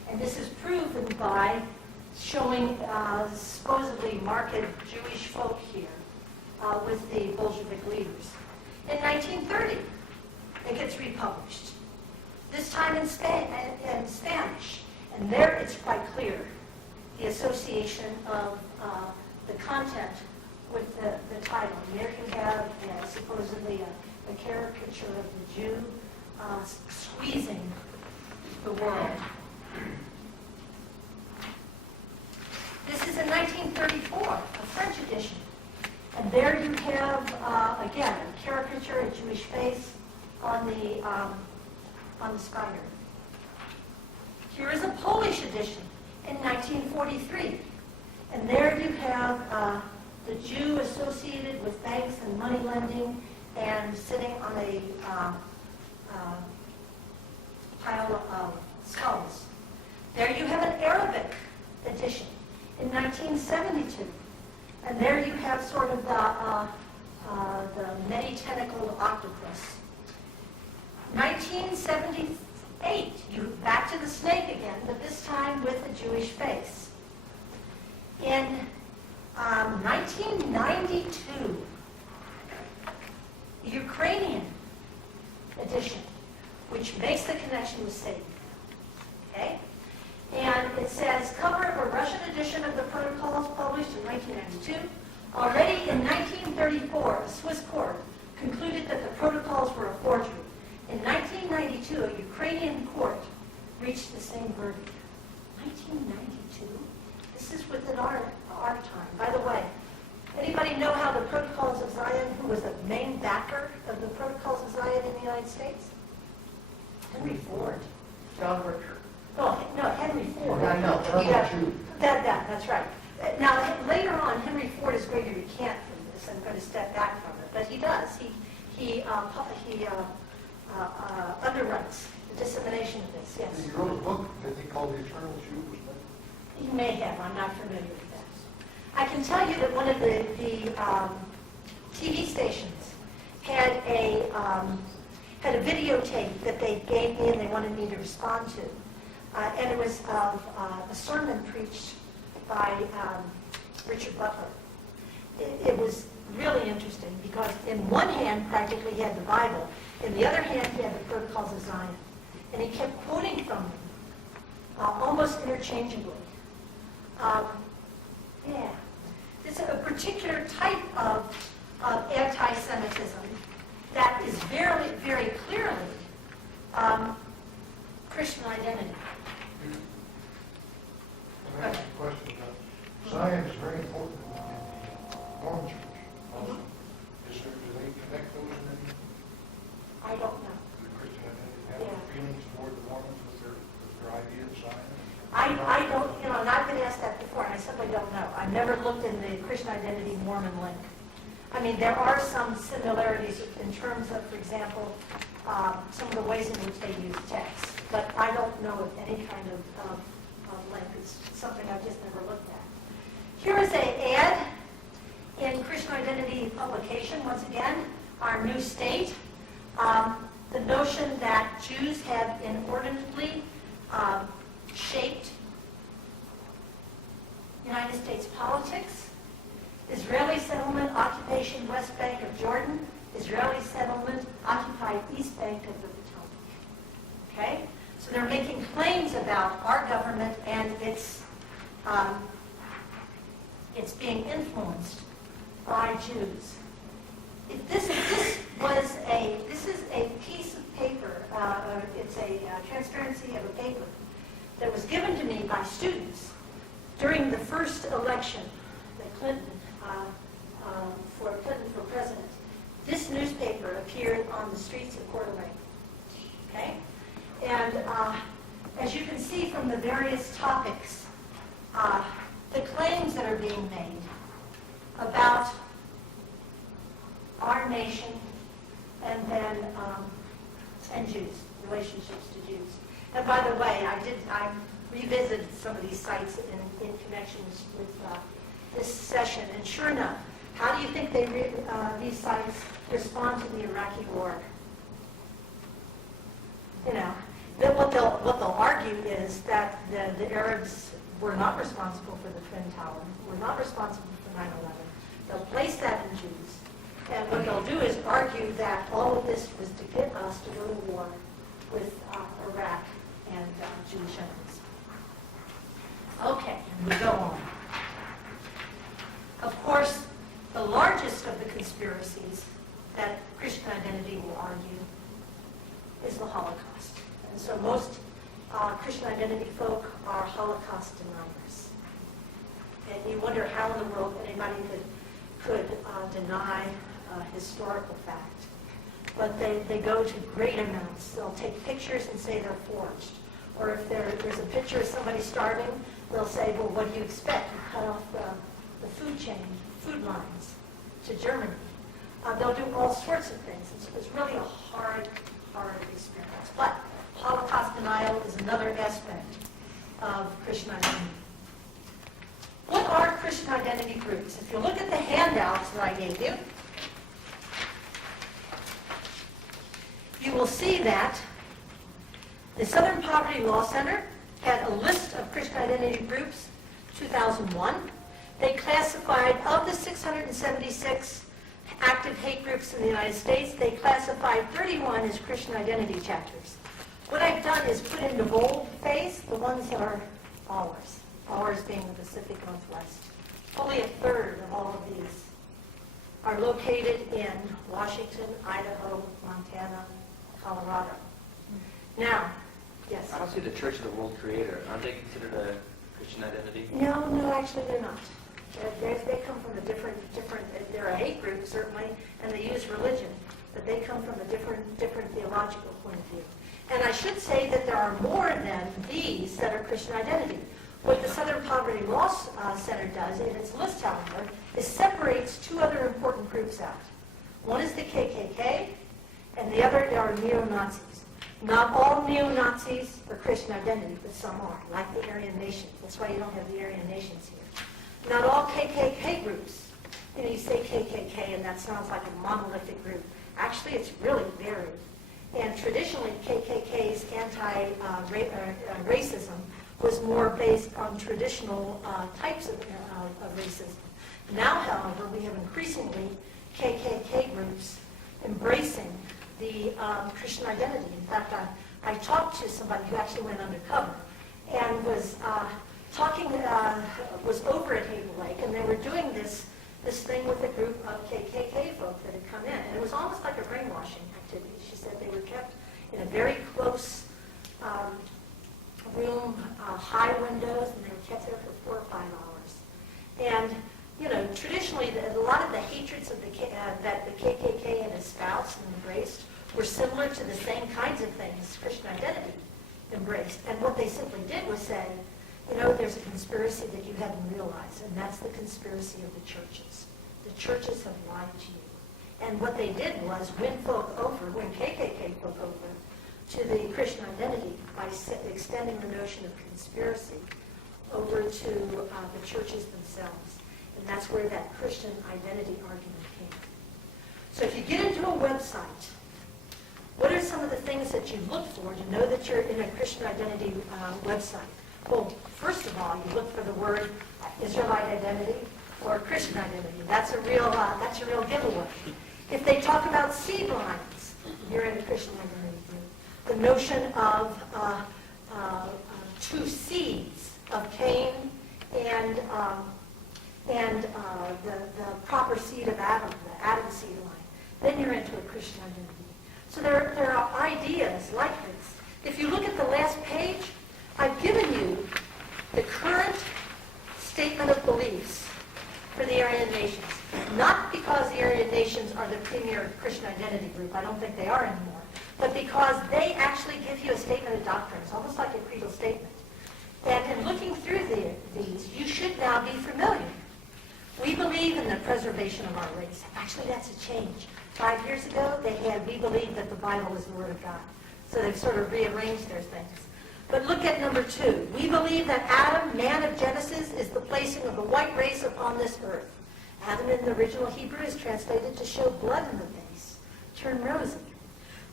And this is proven by showing supposedly marked Jewish folk here with the Bolshevik leaders. In 1930, it gets republished, this time in Spanish. And there it's quite clear, the association of the content with the title. And there you have supposedly a caricature of the Jew squeezing the world. This is in 1934, a French edition. And there you have, again, a caricature, a Jewish face on the spider. Here is a Polish edition in 1943. And there you have the Jew associated with banks and money lending and sitting on a pile of skulls. There you have an Arabic edition in 1972. And there you have sort of the many-tentacled octopus. 1978, you back to the snake again, but this time with a Jewish face. In 1992, the Ukrainian edition, which makes the connection with Satan. Okay? And it says, cover of a Russian edition of the Protocols published in 1992. Already in 1934, a Swiss court concluded that the Protocols were a forgery. In 1992, a Ukrainian court reached the same verdict. 1992? This is within our time. By the way, anybody know how the Protocols of Zion, who was the main backer of the Protocols of Zion in the United States? Henry Ford. John Richter. Oh, no, Henry Ford. I know, That's right. Now, later on, Henry Ford is going to recant from this and going to step back from it, but he does. He underwrites the dissemination of this, yes. He wrote a book that they call The Eternal Jew. He may have. I'm not familiar with that. I can tell you that one of the TV stations had a videotape that they gave me and they wanted me to respond to. And it was of a sermon preached by Richard Butler. It was really interesting because in one hand practically he had the Bible, in the other hand he had the Protocols of Zion. And he kept quoting from them almost interchangeably. It's a particular type of anti-Semitism that is very, very clearly Christian identity. I have a question about Zion is very important in the Mormon church. Do they connect those in any I don't know. the Christian identity? Have feelings toward the Mormons with their idea of Zion? I don't, and I've been asked that before, and I simply don't know. I've never looked in the Christian Identity Mormon link. I mean, there are some similarities in terms of, for example, some of the ways in which they use text, but I don't know of any kind of link. It's something I've just never looked at. Here is an ad in Christian Identity publication, once again, our new state, the notion that Jews have inordinately shaped United States politics, Israeli settlement, occupation West Bank of Jordan, Israeli settlement, occupied East Bank of the Potomac. Okay? So they're making claims about our government and it's being influenced by Jews. If this is a piece of paper, it's a transparency of a paper that was given to me by students during the first election that Clinton for president. This newspaper appeared on the streets of Coeur d'Alene. Okay? And as you can see from the various topics, the claims that are being made about our nation and Jews, relationships to Jews. And by the way, I revisited some of these sites in connections with this session, and sure enough, how do you think these sites respond to the Iraqi war? You know, what they'll argue is that the Arabs were not responsible for the Twin Towers, were not responsible for 9/11. They'll place that in Jews. And what they'll do is argue that all of this was to get us to go to war with Iraq and Jewish enemies. Okay, and we go on. Of course, the largest of the conspiracies that Christian identity will argue is the Holocaust. And so most Christian identity folk are Holocaust deniers. And you wonder how in the world anybody could deny historical fact. But they go to great amounts. They'll take pictures and say they're forged. Or if there's a picture of somebody starving, they'll say, well, what do you expect? You cut off the food lines to Germany. They'll do all sorts of things. It's really a hard experience. But Holocaust denial is another aspect of Christian identity. What are Christian identity groups? If you look at the handouts that I gave you, you will see that the Southern Poverty Law Center had a list of Christian identity groups, 2001. They classified, of the 676 active hate groups in the United States, they classified 31 as Christian identity chapters. What I've done is put in the boldface the ones that are ours being the Pacific Northwest. Fully a third of all of these are located in Washington, Idaho, Montana, Colorado. Now, yes? I don't see the Church of the World Creator. Aren't they considered a Christian identity? No, actually they're not. They come from a different, they're a hate group certainly, and they use religion, but they come from a different theological point of view. And I should say that there are more than these that are Christian identity. What the Southern Poverty Law Center does in its list, however, is separates two other important groups out. One is the KKK, and the other are neo-Nazis. Not all neo-Nazis are Christian identity, but some are, like the Aryan Nation. That's why you don't have the Aryan Nations here. Not all KKK groups. You say KKK, and that sounds like a monolithic group. Actually, it's really varied. And traditionally, KKK's anti-racism was more based on traditional types of racism. Now, however, we have increasingly KKK groups embracing the Christian identity. In fact, I talked to somebody who actually went undercover and was was over at Haven Lake, and they were doing this thing with a group of KKK folk that had come in, and it was almost like a brainwashing activity. She said they were kept in a very close room, high windows, and they were kept there for 4 or 5 hours. And traditionally, a lot of the hatreds of that the KKK had espoused and embraced were similar to the same kinds of things Christian identity embraced. And what they simply did was say, there's a conspiracy that you haven't realized, and that's the conspiracy of the churches. The churches have lied to you. And what they did was win KKK folk over to the Christian identity by extending the notion of conspiracy over to the churches themselves. And that's where that Christian identity argument came. So if you get into a website, what are some of the things that you look for to know that you're in a Christian identity website? Well, first of all, you look for the word Israelite identity or Christian identity. That's a real giveaway. If they talk about seed lines, you're in a Christian identity group. The notion of two seeds of Cain and the proper seed of Adam, the Adam seed line, then you're into a Christian identity. So there are ideas like this. If you look at the last page, I've given you the current statement of beliefs for the Aryan nations. Not because the Aryan nations are the premier Christian identity group, I don't think they are anymore, but because they actually give you a statement of doctrines, almost like a creedal statement. And in looking through these, you should now be familiar. We believe in the preservation of our race. Actually, that's a change. 5 years ago, we believed that the Bible is the Word of God. So they've sort of rearranged their things. But look at number 2. We believe that Adam, man of Genesis, is the placing of the white race upon this earth. Adam in the original Hebrew is translated to show blood in the face, turn rosy.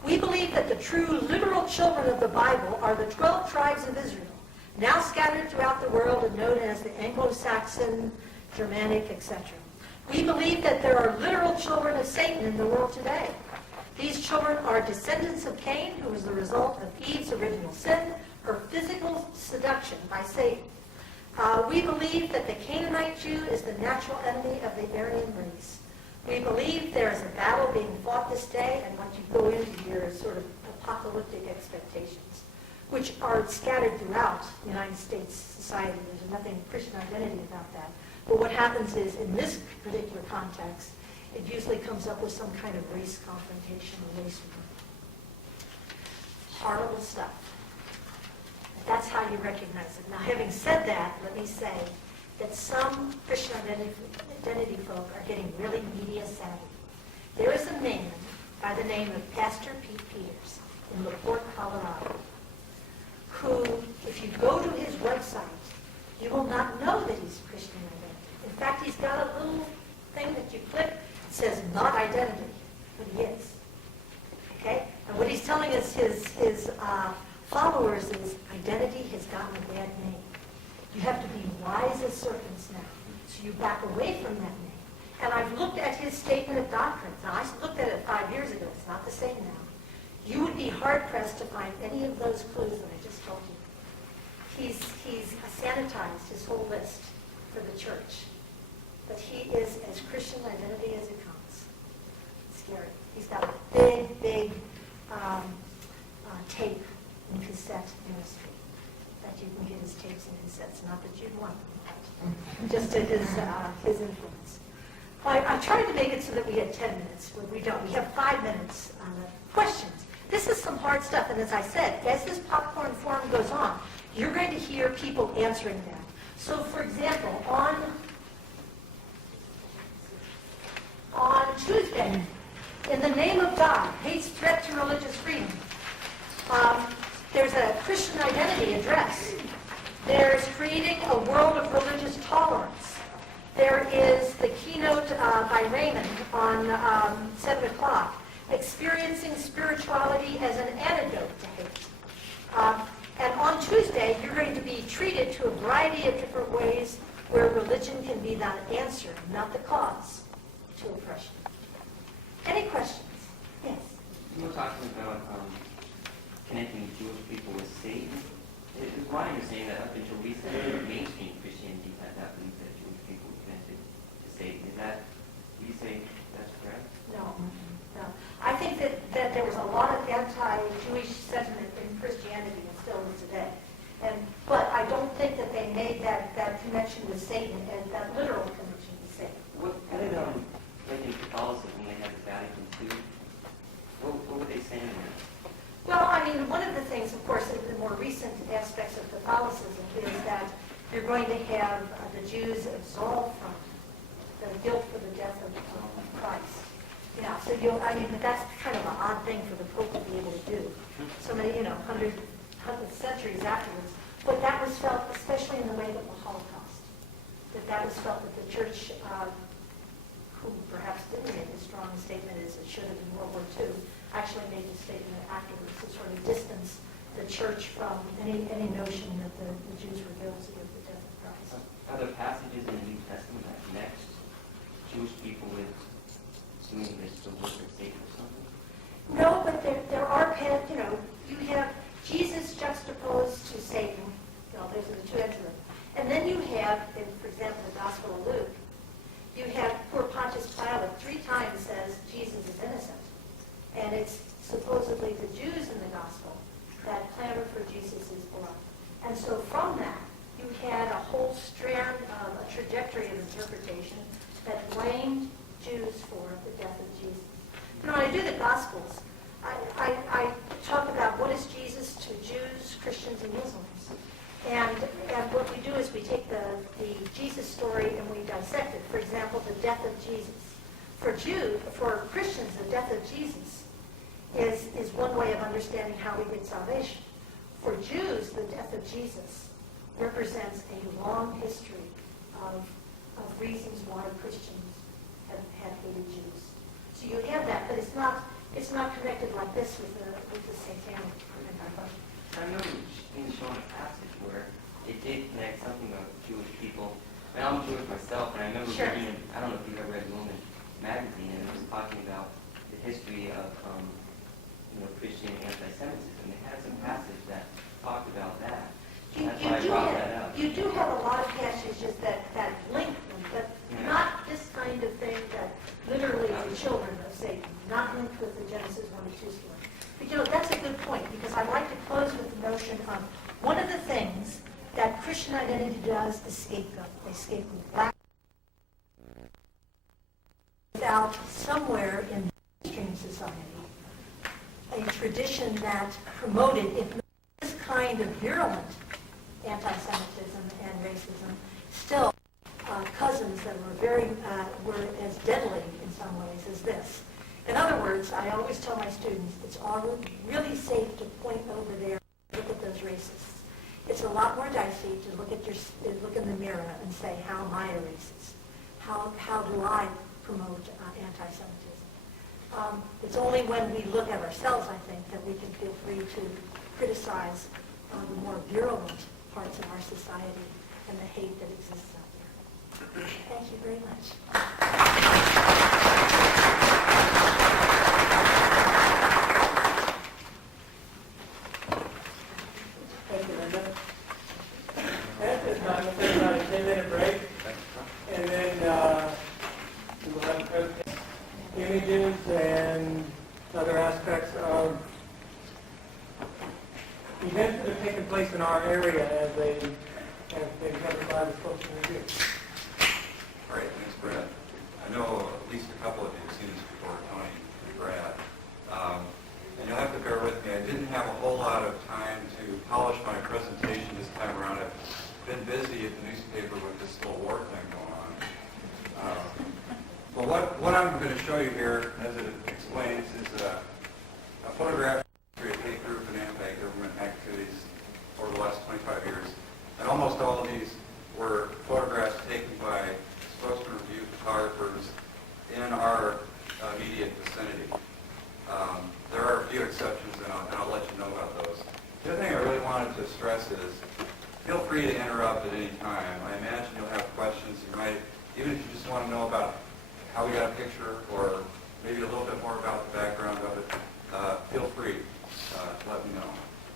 We believe that the true literal children of the Bible are the 12 tribes of Israel, now scattered throughout the world and known as the Anglo-Saxon, Germanic, etc. We believe that there are literal children of Satan in the world today. These children are descendants of Cain, who was the result of Eve's original sin, her physical seduction by Satan. We believe that the Canaanite Jew is the natural enemy of the Aryan race. We believe there is a battle being fought this day, and once you go into your sort of apocalyptic expectations, which are scattered throughout the United States society. There's nothing Christian identity about that. But what happens is, in this particular context, it usually comes up with some kind of race confrontation or race war. Horrible stuff. That's how you recognize it. Now, having said that, let me say that some Christian identity folk are getting really media savvy. There is a man by the name of Pastor Pete Peters in LaPorte, Colorado, who, if you go to his website, you will not know that he's Christian identity. In fact, he's got a little thing that you click that says not identity, but he is. Okay? And what he's telling us his followers is identity has gotten a bad name. You have to be wise as serpents now. So you back away from that name. And I've looked at his statement of doctrines. Now, I looked at it 5 years ago. It's not the same now. You would be hard-pressed to find any of those clues that I just told you. He's sanitized his whole list for the church. But he is as Christian identity as it comes. Scary. He's got a big tape and cassette ministry that you can get his tapes and cassettes. Not that you'd want them, but just to his influence. I tried to make it so that we had 10 minutes, but we don't. We have 5 minutes on the questions. This is some hard stuff, and as I said, as this popcorn forum goes on, you're going to hear people answering that. So, for example, on Tuesday, in the name of God, hates threat to religious freedom. There's a Christian identity address. There's creating a world of religious tolerance. There is the keynote by Raymond on 7 o'clock, experiencing spirituality as an antidote to hate. And on Tuesday, you're going to be treated to a variety of different ways where religion can be the answer, not the cause, to oppression. Any questions? Yes? You were talking about connecting Jewish people with Satan. It was my understanding that up until recently, mainstream Christianity had not believed that Jewish people were connected to Satan. Is that, would you say that's correct? No. I think that there was a lot of anti-Jewish sentiment in Christianity and still is today. But I don't think that they made that connection with Satan and that literal connection with Satan. What did like in Catholicism when they had the Vatican II? What were they saying there? Well, I mean, one of the things, of course, in the more recent aspects of Catholicism is that you're going to have the Jews absolved from the guilt for the death of Christ. Yeah, so but that's kind of an odd thing for the Pope to be able to do. So many, 100 centuries afterwards. But that was felt, especially in the wake of the Holocaust, that was felt that the Church, who perhaps didn't make a strong statement is it should have in World War II, actually made the statement afterwards to sort of distance the church from any notion that the Jews were guilty of the death of Christ. Are there passages in the New Testament that connect Jewish people with doing this, the work of Satan or something? No, but there are, you have Jesus juxtaposed to Satan. Those are the two ends of it. And then you have, for example, the Gospel of Luke, you have poor Pontius Pilate 3 times says Jesus is innocent. And it's supposedly the Jews in the Gospel that clamor for Jesus' blood. And so from that, you had a whole strand of a trajectory of interpretation that blamed Jews for the death of Jesus. When I do the Gospels, I talk about what is Jesus to Jews, Christians, and Muslims. And what we do is we take the Jesus story and we dissect it. For example, the death of Jesus. For Christians, the death of Jesus is one way of understanding how we get salvation. For Jews, the death of Jesus represents a long history of reasons why Christians have hated Jews. So you have that, but it's not connected like this with the satanic. I remember being shown a passage where it did connect something about Jewish people. I'm Jewish myself, and I remember reading, I don't know if you've ever read Woman magazine, and it was talking about the history of Christian anti-Semitism. They had some passage that talked about that. That's why I brought that up. You do have a lot of passages that link them, but not this kind of thing that literally the children of Satan, not linked with the Genesis 1 and 2 story. But that's a good point, because I'd like to close with the notion of one of the things that Christian identity does is scapegoat. They scapegoat black without somewhere in mainstream society a tradition that promoted, if not this kind of virulent anti-Semitism and racism, still cousins that were as deadly in some ways as this. In other words, I always tell my students, it's really safe to point over there and look at those racists. It's a lot more dicey to look in the mirror and say, how am I a racist? How do I promote anti-Semitism? It's only when we look at ourselves, I think, that we can feel free to criticize the more virulent parts of our society and the hate that exists out there. Thank you very much. Thank you, Linda. At this time, we'll take about a 10-minute break, and then we will have images and other aspects of events that have taken place in our area as they have been covered by the folks in the review. All right, thanks, Brad. I know at least a couple of you have seen this before, Tony and Brad. And you'll have to bear with me. I didn't have a whole lot of time to polish my presentation this time around. I've been busy at the newspaper with this little war thing going on. But what I'm going to show you here, as it explains, is a photograph of hate group and anti-government activities over the last 25 years. And almost all of these were photographs taken by spokesman review photographers in our immediate vicinity. There are a few exceptions, and I'll let you know about those. The other thing I really wanted to stress is, feel free to interrupt at any time. I imagine you'll have questions. You might, even if you just want to know about how we got a picture, or maybe a little bit more about the background of it, feel free to let me know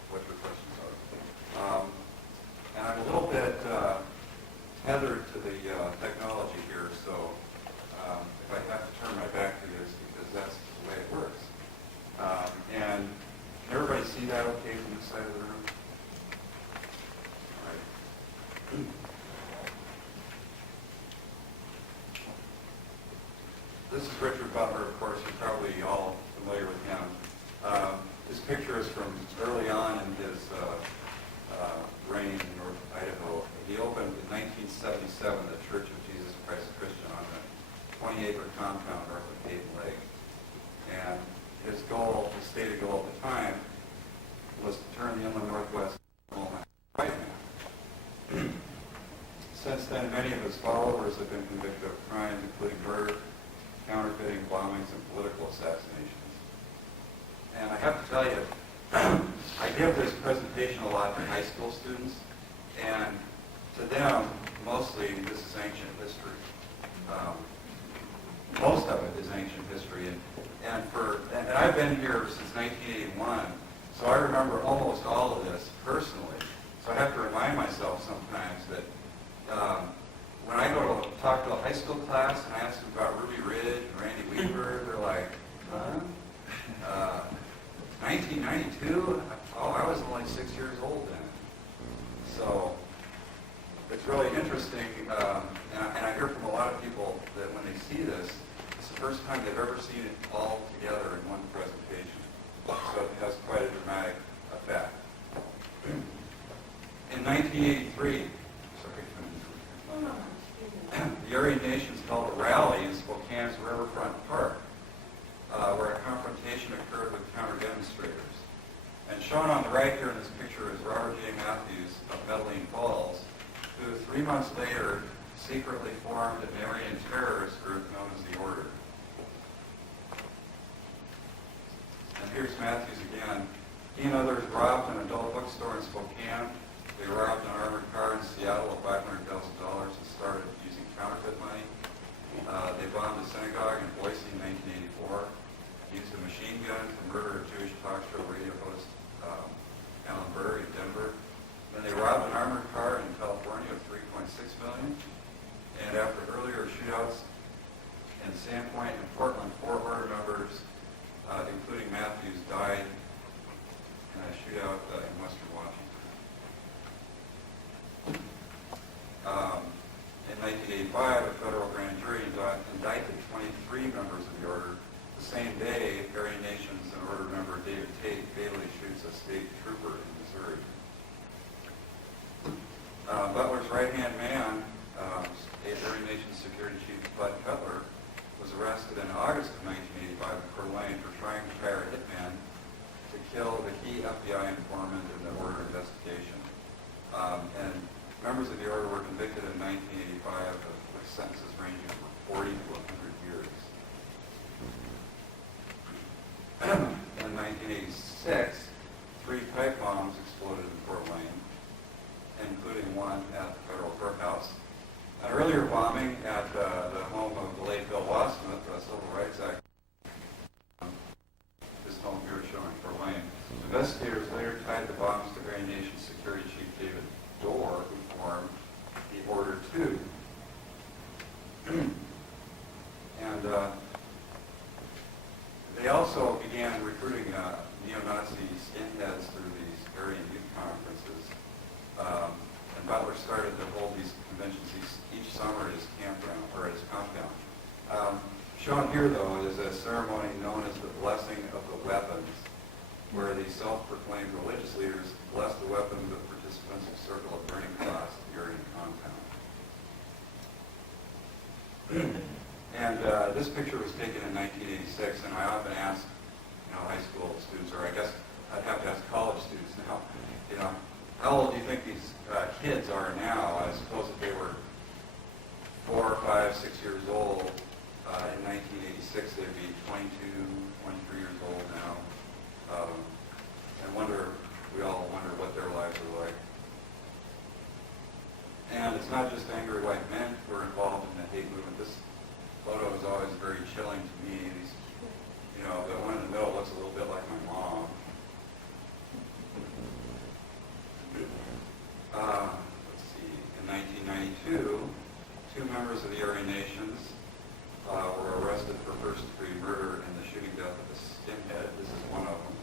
what your questions are. And I'm a little bit tethered to the technology here, so if I have to turn my back to this, because that's the way it works. And can everybody see that okay from this side of the room? All right. This is Richard Butler, of course. You're probably all familiar with him. This picture is from early on in his reign in North Idaho. He opened in 1977 the Church of Jesus Christ Christian on the 20-acre compound north of Hayden Lake. And his goal, his stated goal at the time, was to turn the inland Northwest into a white man. Since then, many of his followers have been convicted of crimes, including murder, counterfeiting, bombings, and political high school students, and to them, mostly this is ancient history. Most of it is ancient history, and I've been here since 1981, so I remember almost all of this personally. So I have to remind myself sometimes that when I go to talk to a high school class and I ask them about Ruby Ridge and Randy Weaver, they're like, huh? 1992? Oh, I was only 6 years old then. So it's really interesting, and I hear from a lot of people that when they see this, it's the first time they've ever seen it all together in one presentation. So it has quite a dramatic effect. In 1983, the Aryan Nations held a rally in Spokane's Riverfront Park, where a confrontation occurred with counter-demonstrators. And shown on the right here in this picture is Robert J. Matthews of Medellin Falls, who 3 months later secretly formed an Aryan terrorist group known as the Order. And here's Matthews again. He and others robbed an adult bookstore in Spokane. They robbed an armored car in Seattle of $500,000 and started using counterfeit money. They bombed a synagogue in Boise in 1984, used a machine gun to murder a Jewish talk show radio host, Alan Burr in Denver. Then they robbed an armored car in California of $3.6 million. And after earlier shootouts in Sandpoint and Portland, 4 order members, including Matthews, died in a shootout in Western Washington. In 1985, a federal grand jury indicted 23 members of the Order. The same day, Aryan Nations and Order member David Tate fatally shoots a state trooper in Missouri. Butler's right-hand man, Aryan Nations Security Chief Butler, was arrested in August of 1985 in Coeur d'Alene for trying to hire a hitman to kill the key FBI informant in the Order investigation. And members of the Order were convicted in 1985 with sentences ranging from 40 to 100 years. In 1986, 3 pipe bombs exploded in Coeur d'Alene, including one at the federal courthouse. An earlier bombing at the home of the late Bill Wasmuth, a civil rights activist, this home here is showing Coeur d'Alene. Investigators later tied the bombs to Aryan Nations Security Chief David Dorr, who formed the Order 2. And they also began recruiting neo-Nazi skinheads through these Aryan youth conferences. And Butler started to hold these conventions each summer at his campground, or at his compound. Shown here, though, is a ceremony known as the Blessing of the Weapons, where the self-proclaimed religious leaders bless the weapons of participants who circle a burning cross at the Aryan compound. And this picture was taken in 1986, and I often ask, high school students, or I guess I'd have to ask college students now, how old do you think these kids are now? I suppose if they were 4, 5, 6 years old in 1986, they'd be 22, 23 years old now. We all wonder what their lives are like. And it's not just angry white men who are involved in the hate movement. This photo is always very chilling to me. The one in the middle looks a little bit like my mom. Let's see. In 1992, 2 members of the Aryan Nations were arrested for first-degree murder in the shooting death of a skinhead. This is one of them.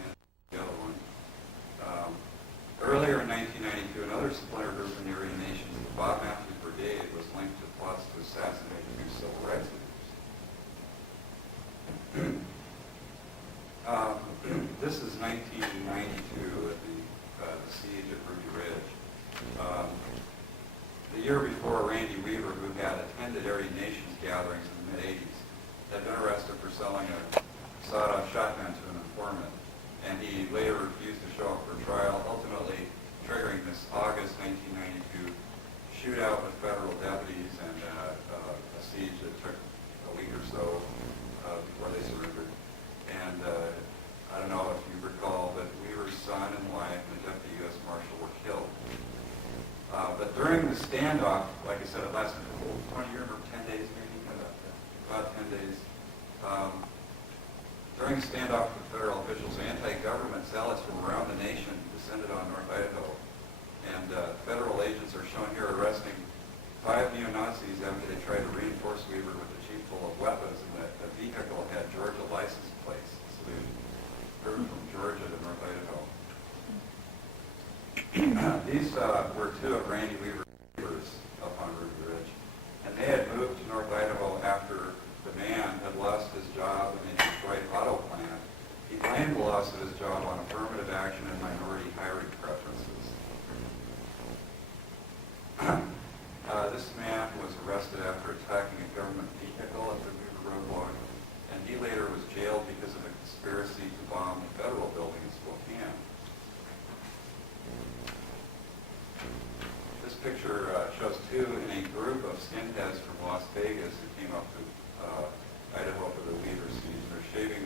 And the other one. Earlier in 1992, another splinter group in the Aryan Nations, the Bob Matthews Brigade, was linked to plots to assassinate 2 civil rights leaders. This is 1992 at the siege at Ruby Ridge. The year before, Randy Weaver, who had attended Aryan Nations gatherings in the mid-'80s, had been arrested for selling a sawed-off shotgun to an informant, and he later refused to show up for trial, ultimately triggering this August 1992 shootout with federal deputies and a siege that took a week or so before they surrendered. And I don't know if you recall, but Weaver's son and wife and the deputy U.S. standoff, like I said, it lasted 20 years or 10 days maybe, about 10 days. During the standoff with federal officials, anti-government zealots from around the nation descended on North Idaho. And federal agents are shown here arresting 5 neo-Nazis after they tried to reinforce Weaver with a jeep full of weapons, and that the vehicle had Georgia license plates. So they drove from Georgia to North Idaho. These were 2 of Randy Weaver's neighbors up on Ruby Ridge. And they had moved to North Idaho after the man had lost his job in a Detroit auto plant. He blamed the loss of his job on affirmative action and minority hiring preferences. This man was arrested after attacking a government vehicle at the Weaver roadblock, and he later was jailed because of a conspiracy to bomb the federal building in Spokane. This picture shows 2 in a group of skinheads from Las Vegas who came up to Idaho for the Weaver season. They're shaving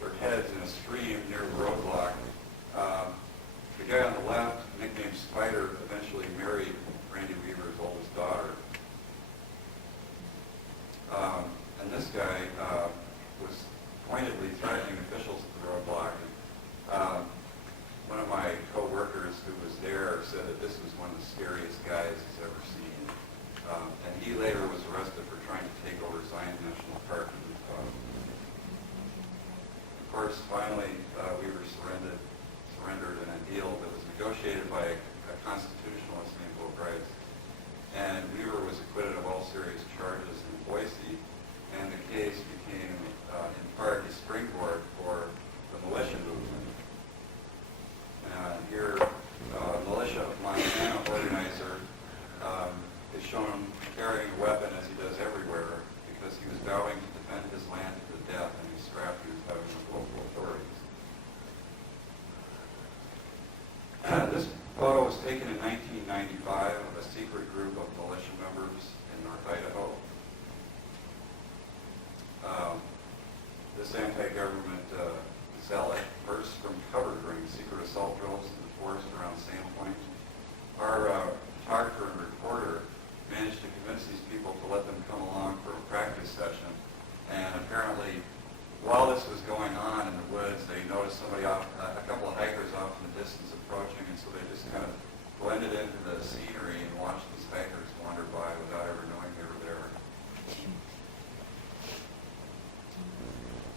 their heads in a stream near the roadblock. The guy on the left, nicknamed Spider, eventually married Randy Weaver's oldest daughter. And this guy was pointedly threatening officials at the roadblock. One of my co-workers who was there said that this was one of the scariest guys he's ever seen. And he later was arrested for trying to take over Zion National Park in Utah. Of course, finally, Weaver surrendered in a deal that was negotiated by a constitutionalist named Bill Bright. And Weaver was acquitted of all serious charges in Boise, and the case became, in part, a springboard for the militia movement. Here, militia of Montana organizer is shown carrying a weapon, as he does everywhere, because he was vowing to defend his land to the death, and he scrapped he was having with local authorities. This photo was taken in 1995 of a secret group of militia members in North Idaho. This anti-government zealot burst from cover during secret assault drills in the forest around Sandpoint. Our photographer and reporter managed to convince these people to let them come along for a practice session. And apparently, while this was going on in the woods, they noticed somebody a couple of hikers off in the distance approaching, and so they just kind of blended into the scenery and watched these hikers wander by without ever knowing they were there.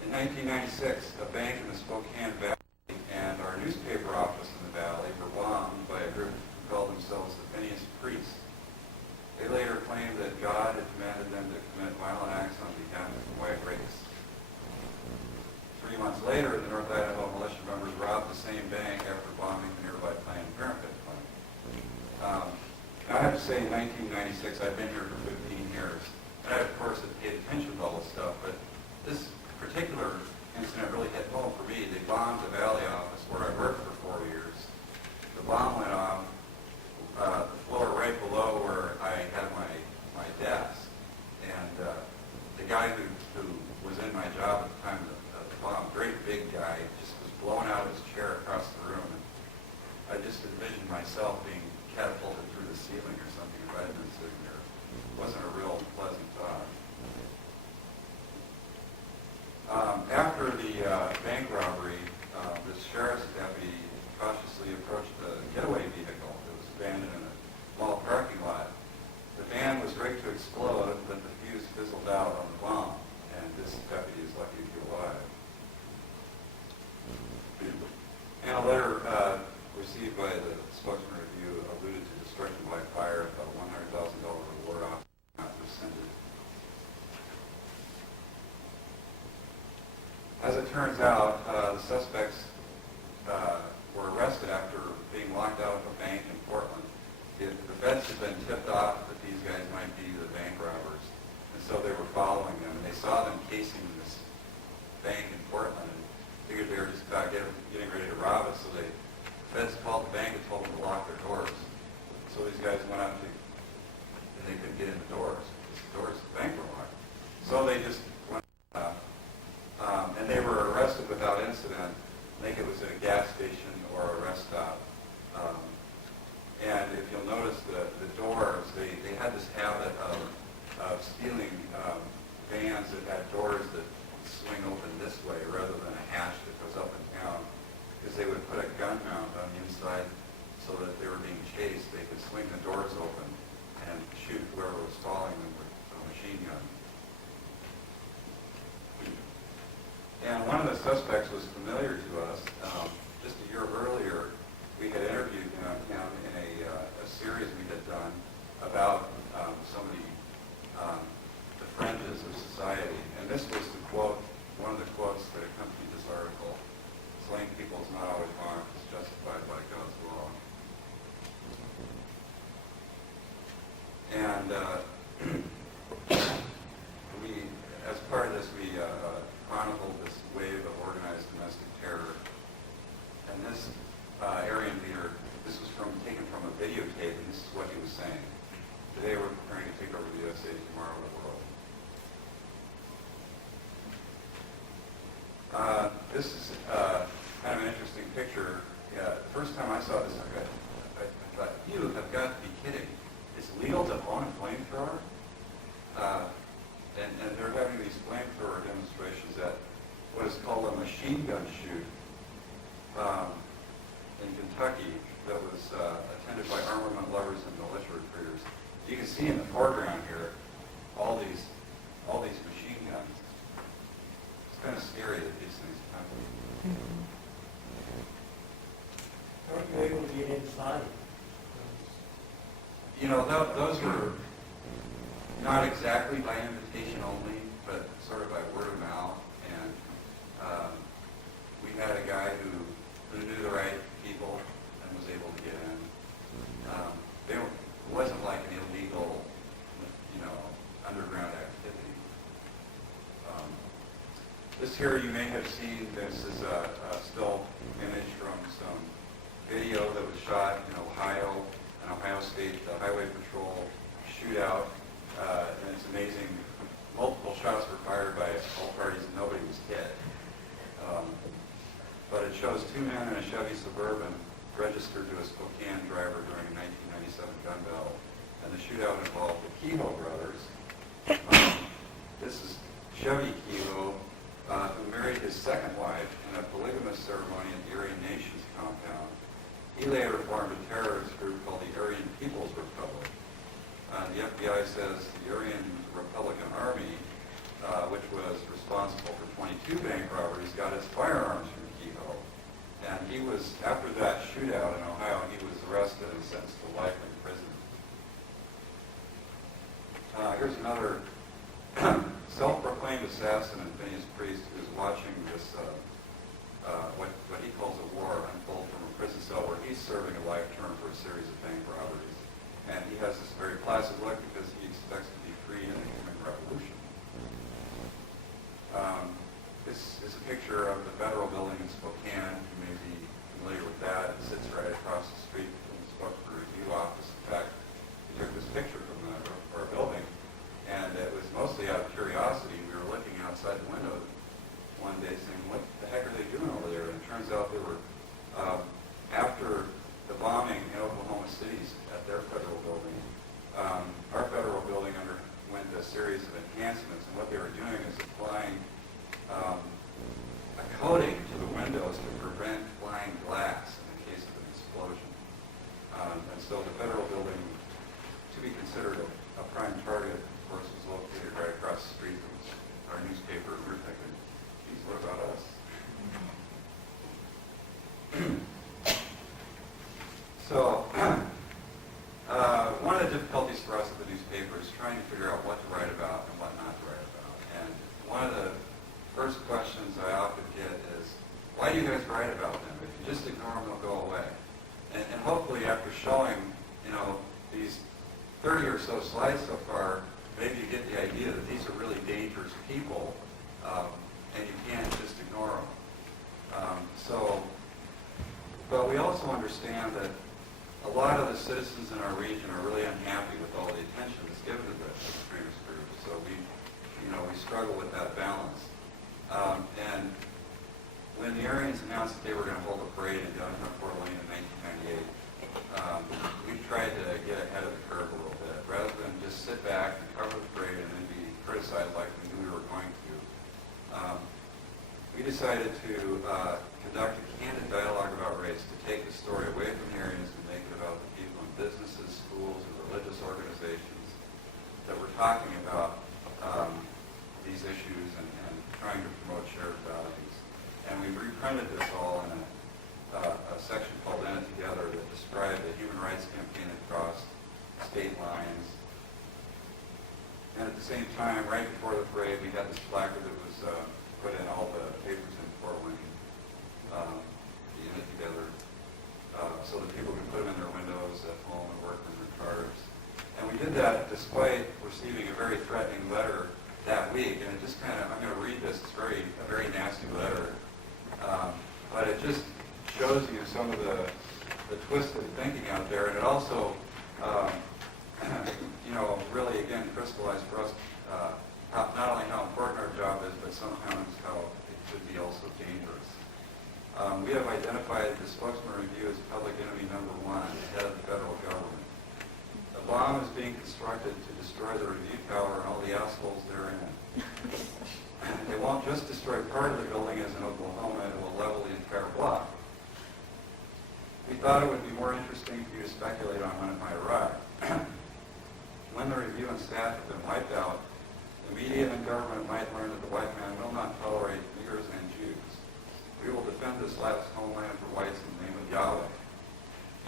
In 1996, a bank in the Spokane Valley and our newspaper office in the valley were bombed by a group who called themselves the Phineas Priests. They later claimed that God had commanded them to commit violent acts on behalf of the white race. 3 months later, the North Idaho militia members robbed the same bank after bombing the nearby Planned Parenthood clinic. I have to say, in 1996, I've been here for 15 years. And I, of course, had paid attention to all this stuff, but this particular incident really hit home for me. They bombed the Valley office where I worked for 4 years. The bomb went off the floor right below where I had my desk. And the guy who was in my job at the time of the bomb, great big guy, just was blown out of his chair across the room. And I just envisioned myself being catapulted through the ceiling or something if I had been sitting there. It wasn't a real pleasant thought. After the bank robbery, the sheriff's deputy cautiously approached the getaway vehicle that was abandoned in a mall parking lot. The van was rigged to explode, but the fuse fizzled out on the bomb, and this deputy is lucky to be alive. And a letter received by the spokesman review alluded to destruction by fire of a $100,000 reward offer not rescinded. As it turns out, the suspects were arrested after being locked out of a bank in Portland. The feds had been tipped off that these guys might be the bank robbers, and so they were following them. And they saw them casing this bank in Portland and figured they were just about getting ready to rob us. So the feds called the bank and told them to lock their doors. So these guys went out and they couldn't get in the doors. The doors of the bank were locked. So they just went out. And they were arrested without incident. I think it was at a gas station or a rest stop. And if you'll notice the doors, they had this habit of stealing vans that had doors that swing open this way rather than a hatch that goes up and down, because they would put a gun mount on the inside so that if they were being chased, they could swing the doors open and shoot whoever was following them with a machine gun. And one of the suspects was familiar to us. Just a year earlier, we had interviewed him in a series we had done about some of the fringes of society. And this was the quote, one of the quotes that accompanied this article. Slaying people is not always wrong, it's justified by God's law. And we, as part of this, we chronicled this wave of organized domestic terror. And this Aryan leader, this was taken from a videotape, and this is what he was saying. Today we're preparing to take over the USA, tomorrow the world. This is kind of an interesting picture. The first time I saw this, I thought, you have got to be kidding. It's legal to own a flamethrower? And they're having these flamethrower demonstrations at what is called a machine gun shoot in Kentucky that was attended by armament lovers and militia recruiters. You can see in the foreground here all these machine guns. It's kind of scary that these things happen. How are you able to get inside? You know, those were not exactly by invitation only, but sort of by word of mouth. And we had a guy who knew the right people and was able to get in. It wasn't like an illegal, underground activity. This here you may have seen. This is a still image from some video that was shot in Ohio, an Ohio State Highway Patrol shootout. And it's amazing. Multiple shots were fired by all parties and nobody was hit. But it shows two men in a Chevy Suburban registered to a Spokane driver during a 1997 gun battle. And the shootout involved the Keel brothers. This is Jodi Keel, who married his second wife in a polygamous ceremony at the Aryan Nations compound. He later formed a terrorist group called the Aryan People's Republic. The FBI says the Aryan Republican Army, which was responsible for 22 bank robberies, got its firearms from Idaho. And he was, after that shootout in Ohio, he was arrested and sentenced to life in prison. Here's another self-proclaimed assassin and Phineas Priest who's watching this, what he calls a war unfold from a prison cell where he's serving a life term for a series of bank robberies. And he has this very placid look because he expects to be free in the coming revolution. This is a picture of the Federal Building in Spokane. You may be familiar with that. It sits right across the street from the Spokane Review office. In fact, we took this picture from our building, and it was mostly out of curiosity. We were looking outside the window one day saying, what the heck are they doing over there? And it turns out they were, after the bombing in Oklahoma City at their federal building, our federal building underwent a series of enhancements, and what they were doing is applying a coating to the windows to prevent flying glass in the case of an explosion. And so the federal building, to be considered a prime target, of course, was located right across the street from our newspaper. We were thinking, geez, what about us? So, one of the difficulties for us at the newspaper is trying to figure out what to write about and what not to write about. And one of the first questions I often get is, why do you guys write about them? If you just ignore them, they'll go away. And hopefully after showing, these 30 or so slides so far, maybe you get the idea that these are really dangerous people, and you can't just ignore them. But we also understand that a lot of the citizens in our region are really unhappy with all the attention that's given to the extremist groups. So we struggle with that balance. And when the Aryans announced that they were going to hold a parade in downtown Fort Wayne in 1998, we tried to get ahead of the curve a little bit. Rather than just sit back and cover the parade and then be criticized like we knew we were going to. We decided to conduct a candid dialogue about race, to take the story away from the areas and make it about the people in businesses, schools, and religious organizations that were talking about these issues and trying to promote shared values. And we reprinted this all in a section called In It Together that described the human rights campaign across state lines. And at the same time, right before the parade, we had this placard that was put in all the papers in Portland, the In It Together, so that people could put them in their windows at home and work in their cars. And we did that despite receiving a very threatening letter that week. And it just kind of, I'm going to read this, it's a very nasty letter. But it just shows you some of the twisted thinking out there. And it also, really, again, crystallized for us not only how important our job is, but sometimes how it could be also dangerous. We have identified the spokesman review as public enemy number one, the head of the federal government. A bomb is being constructed to destroy the review tower and all the assholes therein. It won't just destroy part of the building as in Oklahoma, it will level the entire block. We thought it would be more interesting for you to speculate on when it might arrive. When the review and staff have been wiped out, the media and government might learn that the white man will not tolerate niggers and Jews. We will defend this last homeland for whites in the name of Yahweh.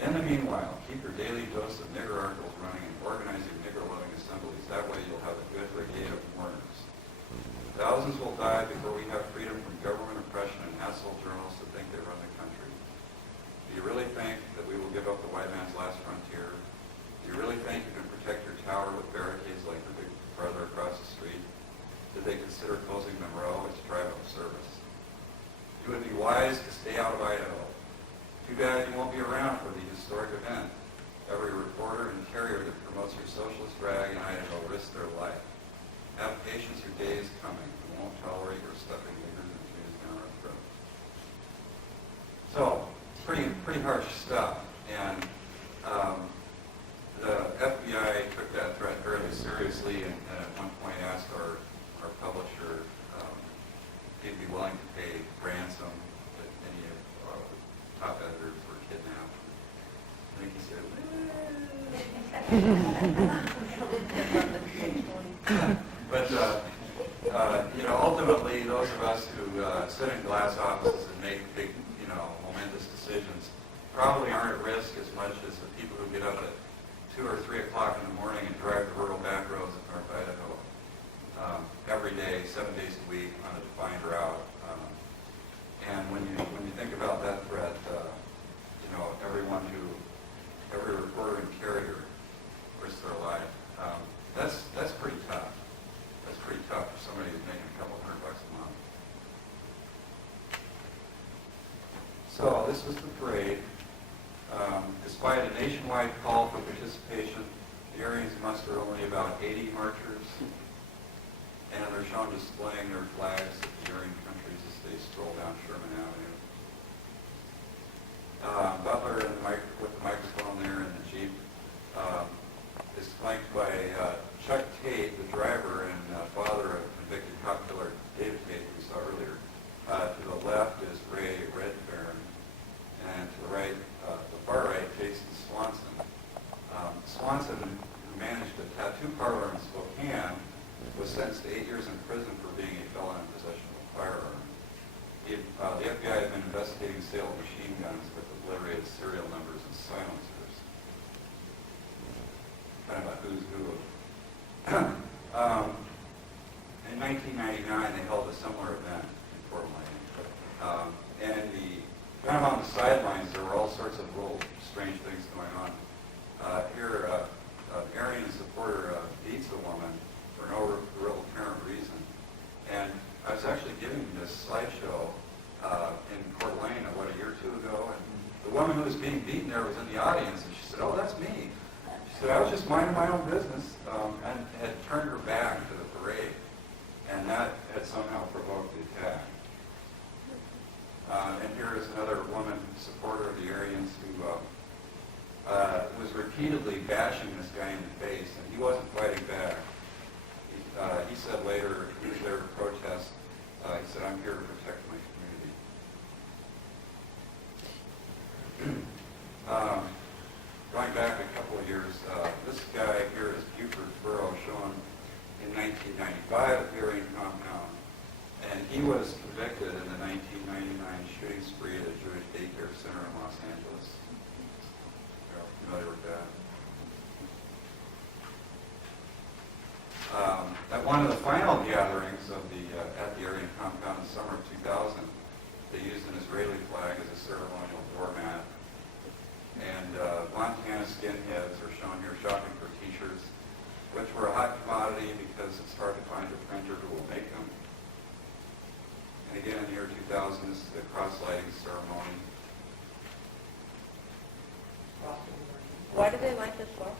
In the meanwhile, keep your daily dose of nigger articles running and organize your nigger-loving assemblies. That way you'll have a good brigade of mourners. Thousands will die before we have freedom from government oppression and asshole journalists that think they run the country. Do you really think that we will give up the white man's last frontier? Do you really think you can protect your tower with barricades like the big brother across the street? Did they consider closing Monroe as drive-up service? You would be wise to stay out of Idaho. Too bad you won't be around for the historic event. Every reporter and carrier that promotes your socialist drag in Idaho risks their life. Have patience, your day is coming. We won't tolerate your stuffing niggers and Jews down our throats. So, pretty harsh stuff. And the FBI took that threat fairly seriously and at one point asked our publisher if he'd be willing to pay ransom if any of our top editors were kidnapped. I think he said, but ultimately, those of us who sit in glass offices and make big, momentous decisions probably aren't at risk as much as the people who get up at 2 or 3 o'clock in the morning and drive the rural back roads of North Idaho every day, 7 days a week on a defined route. And when you think about that threat, every reporter and carrier risks their life. That's pretty tough. That's pretty tough for somebody who's making a couple $100 a month. So this was the parade. Despite a nationwide call for participation, the Aryans muster only about 80 marchers, and they're shown displaying their flags of the Aryan countries as they stroll down Sherman Avenue. Butler with the microphone there in the Jeep is flanked by Chuck Tate, the driver and father of convicted cop killer David Tate, who we saw earlier. To the left is Ray Redfern, and to the right, the far right, Jason Swanson. Swanson, who managed a tattoo parlor in Spokane, was sentenced to 8 years in prison for being a felon in possession of a firearm. The FBI had been investigating the sale of machine guns with obliterated serial numbers and silencers. Kind of a who's who. In 1999, they held a similar event in Fort Wayne. And kind of on the sidelines, there were all sorts of little strange things going on. Here, an Aryan supporter beats a woman for no real apparent reason. And I was actually giving this slideshow in Coeur d'Alene, a year or two ago, and the woman who was being beaten there was in the audience, and she said, "Oh, that's me." She said, "I was just minding my own business," and had turned her back to the parade, and that had somehow provoked the attack. And here is another woman supporter of the Aryans who was repeatedly bashing this guy in the face, and he wasn't fighting back. He said later, he was there to protest, he said, "I'm here to protect my community." Going back a couple of years, this guy here is Buford Furrow, shown in 1995 at the Aryan Compound, and he was convicted in the 1999 shooting spree at a Jewish daycare center in Los Angeles. You're familiar with that? At one of the final gatherings of at the Aryan Compound in summer of 2000, they used an Israeli flag as a ceremonial doormat. And Montana skinheads are shown here shopping for T-shirts, which were a hot commodity because it's hard to find a printer who will make them. And again, in the year 2000, this is the cross-lighting ceremony. Why do they like this cross?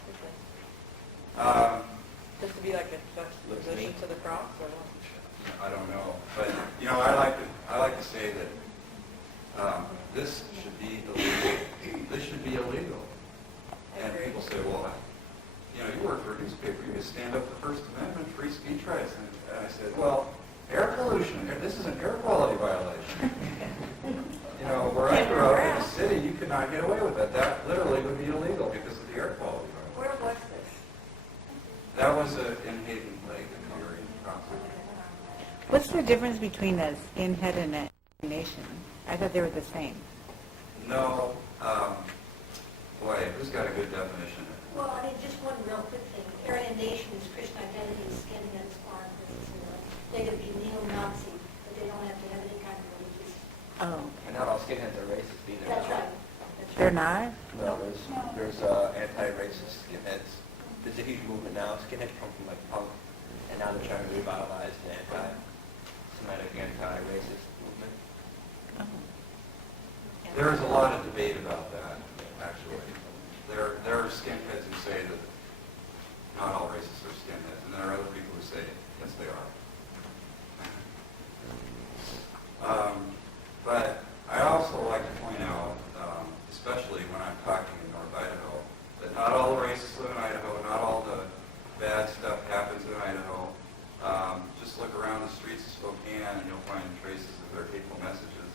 Just to be like a juxtaposition to the cross, or what? I don't know, but I like to say that this should be illegal. This should be illegal. And people say, well, you work for a newspaper, you just stand up for First Amendment, free speech rights. And I said, well, air pollution, this is an air quality violation. Where I grew up in the city, you could not get away with that. That literally would be illegal because of the air quality violation. Where was this? That was in Hayden Lake in the Aryan Compound. What's the difference between a skinhead and a nation? I thought they were the same. No, boy, who's got a good definition? Well, just one real quick thing. Aryan Nation is Christian identity, skinheads are, they could be neo-Nazi, but they don't have to have any kind of religious. Oh. And not all skinheads are racist either. That's right. They're not? No, there's anti-racist skinheads. There's a huge movement now. Skinheads come from like punk, and now they're trying to revitalize the anti-Semitic, anti-racist movement. Oh. There is a lot of debate about that, actually. There are skinheads who say that not all racists are skinheads, and there are other people who say, yes, they are. But I also like to point out, especially when I'm talking in North Idaho, that not all the racists live in Idaho, not all the bad stuff happens in Idaho. Just look around the streets of Spokane and you'll find traces of their hateful messages.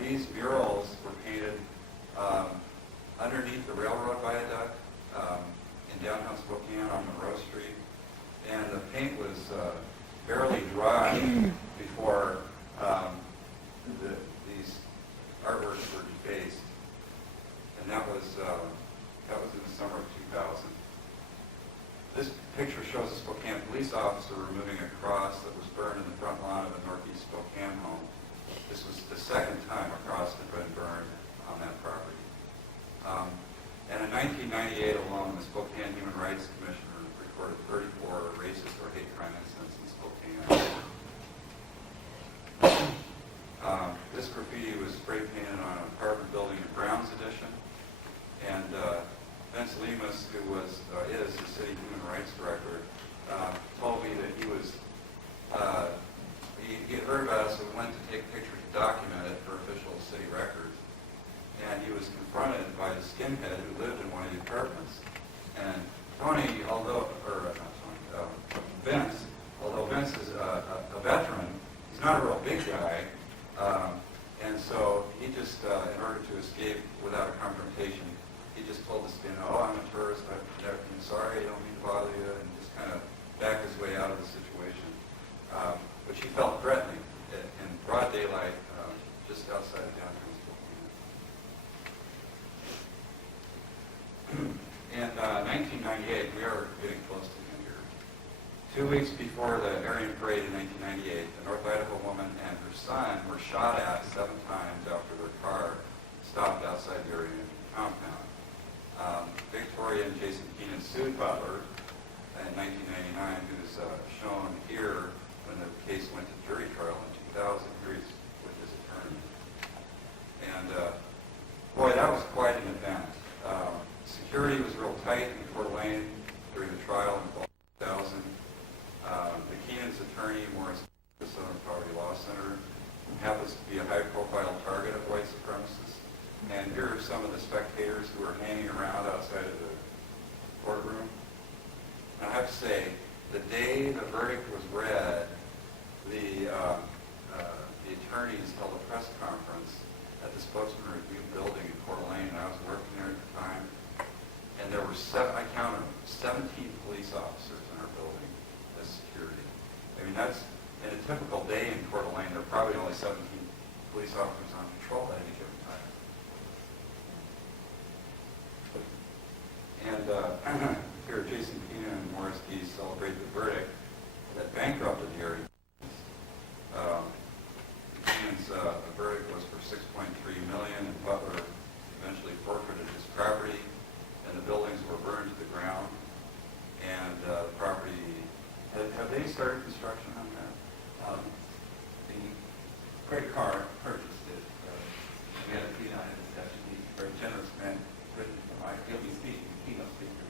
These murals were painted underneath the railroad viaduct in downtown Spokane on Monroe Street, and the paint was barely dry before these artworks were defaced, and that was in the summer of 2000. This picture shows a Spokane police officer removing a cross that was burned in the front lawn of a Northeast Spokane home. This was the second time a cross had been burned on that property. And in 1998 alone, the Spokane Human Rights Commissioner recorded 34 racist or hate crime incidents in Spokane. This graffiti was spray painted on an apartment building in Brown's Edition, and Vince Lemus, who is the city human rights director, told me that he had heard about us, so we went to take pictures to document it for official city records. And he was confronted by the skinhead who lived in one of the apartments. And Vince is a veteran, he's not a real big guy, and so he just, in order to escape without a confrontation, he just told the skinhead, "Oh, I'm a tourist, I'm sorry, I don't mean to bother you," and just kind of backed his way out of the situation. Which he felt threatening in broad daylight, just outside of downtown Spokane. In 1998, we are getting close to the end here. 2 weeks before the Aryan Parade in 1998, a North Idaho woman and her son were shot at 7 times after their car stopped outside the Aryan compound. Victoria and Jason Keenan sued Butler in 1999, who's shown here when the case went to jury trial in 2000. Here he's with his attorney. And boy, that was quite an event. Security was real tight in Coeur d'Alene during the trial in 2000. The Keenan's attorney, Morris, the Southern Poverty Law Center, happens to be a high-profile target of white supremacists. And here are some of the spectators who are hanging around outside of the courtroom. And I have to say, the day the verdict was read, the attorneys held a press conference at the Spokesman Review building in Coeur d'Alene, and I was working there at the time. And there were I counted 17 police officers in our building as security. I mean, that's, in a typical day in Coeur d'Alene, there are probably only 17 police officers on patrol at any given time. And here, Jason Keenan and Morris Keyes celebrate the verdict that bankrupted the area. Keenan's verdict was for $6.3 million, and Butler eventually forfeited his property, and the buildings were burned to the ground. And the property, have they started construction on that? The Craig Carr purchased it. We had a discussion. He's a very generous man, written from he'll be speaking, keynote speaker.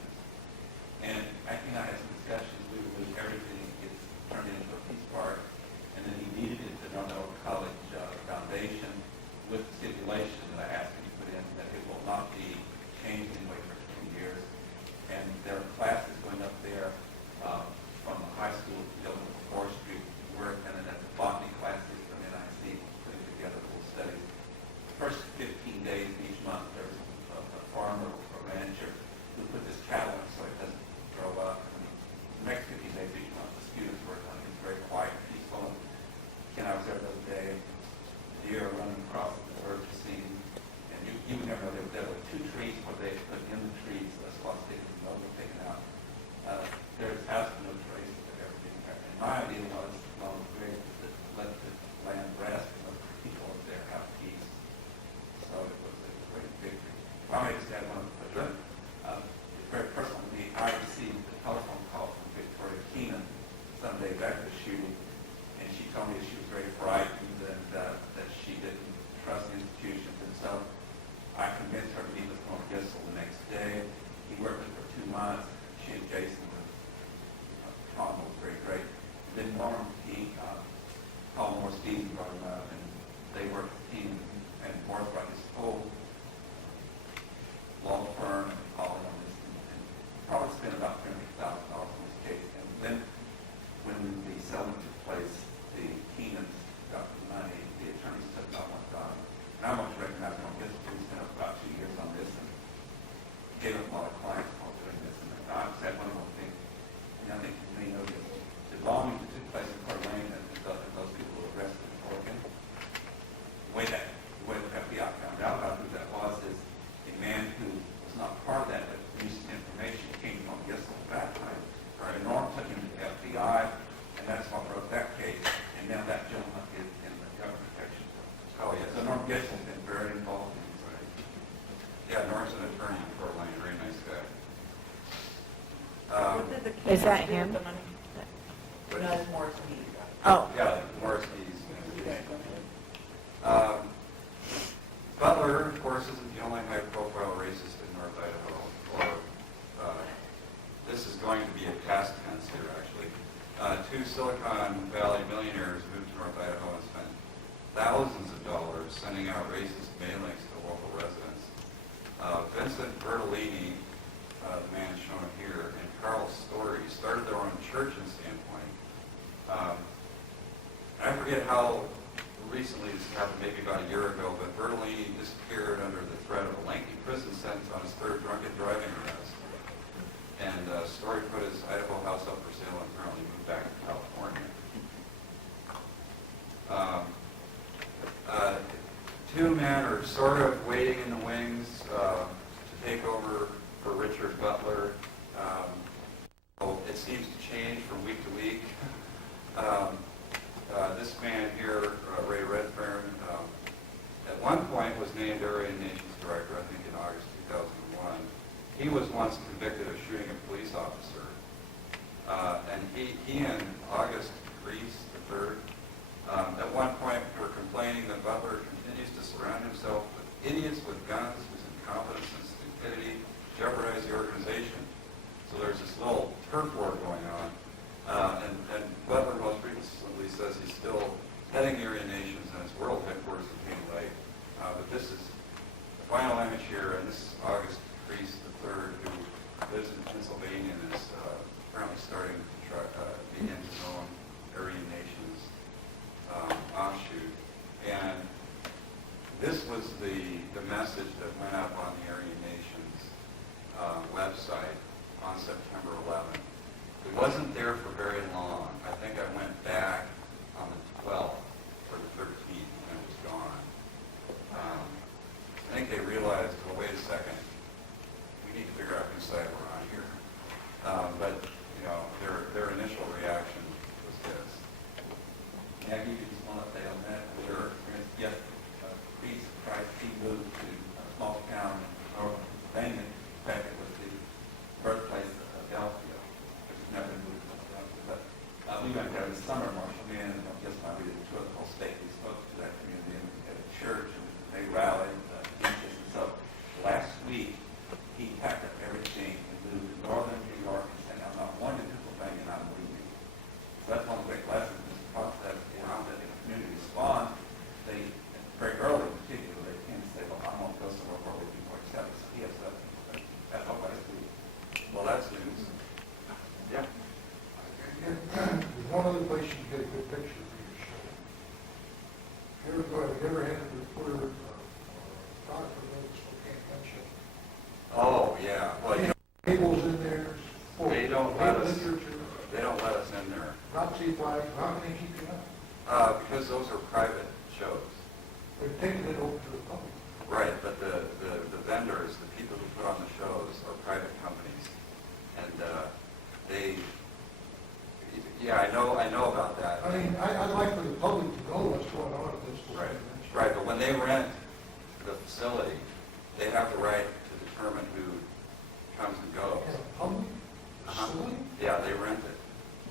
And he and I had some discussions. We would lose everything gets turned into a piece park, and then he needed it to run over college foundation with the stipulation that I asked him to put in that it will not be changed anyway for 2 years. And there are classes going up there from the high school building with forestry work, and then at the botany classes from NIC putting together little studies. The first 15 days of each month, there was a farmer or a rancher who put this cattle in so it doesn't grow up. And the next 15 days of each month, the students worked on it. It was very quiet, peaceful. And I was there the other day, deer running across the earth scene, and you would never know there were 2 trees where they put in the trees, swastikas and those were taken out. There's absolute no trace of everything there. And my idea was, well, great to let the land rest and let the people up there have peace. So it was a great victory. If I may just add one thing, very personal to me, I received a telephone call from Victoria Keenan some days after the shooting, and she told me that she was very frightened and that she didn't trust the institutions. And so I convinced her to meet with Norm Gissel the next day. He worked with her for 2 months. She and Jason was, Tom was very great. And then Norm, called Morris Keyes and brought him up, and they worked with the team, and Morris brought his whole law firm and called on this, and probably spent about $300,000 on this case. And then when the settlement took place, the Keenans got the money, the attorneys took about $1,000. And I want to recognize Norm Gissel, who spent about 2 years on this, and gave up a lot of clients while doing this. And I said one more thing, and I think you may know this. The bombing that took place in Coeur d'Alene and those people were arrested in Oregon, the way the FBI found out about who that was is a man who was not part of that, but recent information came from Gissel at that time. Right. And Norm took him to the FBI, and that's what wrote that case. And now that gentleman is in the government protection. Oh, yes. So Norm Gissel's been very involved in this. Right? Yeah, Norm's an attorney in Coeur d'Alene, very nice guy. What did the Is that Keenans do him? with the money? But- No, it's Morris Keyes. Oh, Yeah, Morris Keyes. Okay, go ahead. Butler, of course, isn't the only high-profile racist in North Idaho. This is going to be a past tense here, actually. 2 Silicon Valley millionaires moved to North Idaho and spent thousands of dollars sending out racist mailings to local residents. Vincent Bertolini, the man shown here, and Carl Story started their own church in Sandpoint. I forget how recently this happened, maybe about a year ago, but Bertolini disappeared under the threat of a lengthy prison sentence on his 3rd drunken driving arrest. And Story put his Idaho house up for sale and apparently moved back to California. 2 men are sort of waiting in the wings to take over for Richard Butler. It seems to change from week to week. This man here, Ray Redfern, at one point was named Area Nations Director, I think in August 2001. He was once convicted of shooting a police officer. And he and August Reese, the 3rd, at one point were complaining that Butler continues to surround himself with idiots with guns whose incompetence and stupidity jeopardize the organization. So there's this little turf war going on. And Butler most recently says he's still heading the Area Nations and its world headquarters in Cane Lake. But this is, if was the message that went up on the Aryan Nations website on September 11th. It wasn't there for very long. I think I went back on the 12th or the 13th and it was gone. I think they realized, well, wait a second, we need to figure out whose side we're on here. But, you know, their initial reaction was this. Can I give you just one update on that? Sure. Yes, Priest Christ, he moved to a small town in northern Pennsylvania. In fact, it was the birthplace of Philadelphia, which has never moved to Philadelphia. But we went there this summer, Marshall Man, and just now we did a tour of the whole state. We spoke to that community and we had a church and they rallied against us. And so last week, he packed up everything and moved to northern New York and said, I'm not going to Pennsylvania, and I'm leaving. So that's one of the great lessons in this process. That the community respond, they very early in particular, they can say, well, I'm going to go somewhere where we can more accept. So he has that hope last week. Well, that's news. Yeah. There's one other place you can get a good picture for your show. Have you ever had a reporter talk for the Spokane Gun Show? Oh, yeah. Well, you know, Tables in there. They don't let us. Literature. they don't let us in there. Nazi flags. How can they keep you out? Because those are private shows. They're taking it over to the public. Right, but the vendors, the people who put on the shows are private companies. And I know about that. I mean, I'd like for the public to know what's going on at this. Right, but when they rent the facility, they have the right to determine who comes and goes. In a public facility? Yeah, they rent it.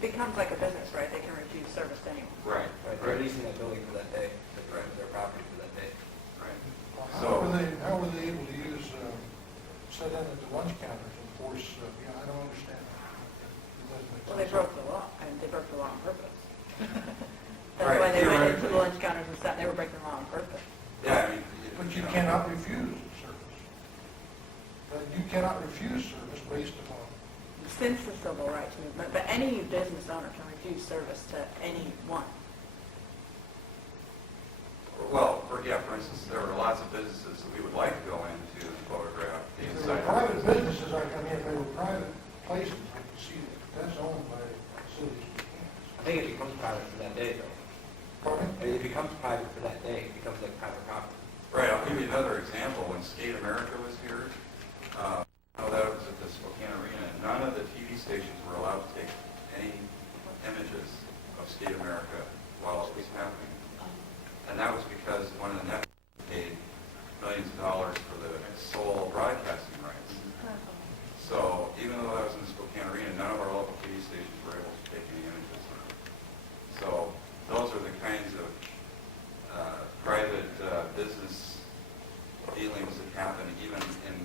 Becomes like a business, right? They can refuse service to anyone. Right, Right, they're leasing that building for that day, their property for that day. right. How were they able to use, set in at the lunch counters and force, I don't understand that. It doesn't make Well, they sense. broke the law, and they broke the law on purpose. That's Right, why they went into the theoretically. lunch counters and sat, they were breaking the law on purpose. Yeah, I mean. But you know, cannot refuse service. You cannot refuse service based upon, Since the civil rights movement, but any business owner can refuse service to anyone. Well, for instance, there are lots of businesses that we would like to go into and photograph the if they were inside. private businesses, if they were private places, I can see that. That's owned by cities. I think it becomes private for that day, though. Pardon? It becomes private for that day. It becomes like private property. Right, I'll give you another example. When Skate America was here, that was at the Spokane Arena, and none of the TV stations were allowed to take any images of Skate America while it was happening. And that was because one of the networks paid millions of dollars for the sole broadcasting rights. So even though that was in the Spokane Arena, none of our local TV stations were able to take any images. So those are the kinds of private business dealings that happen even in,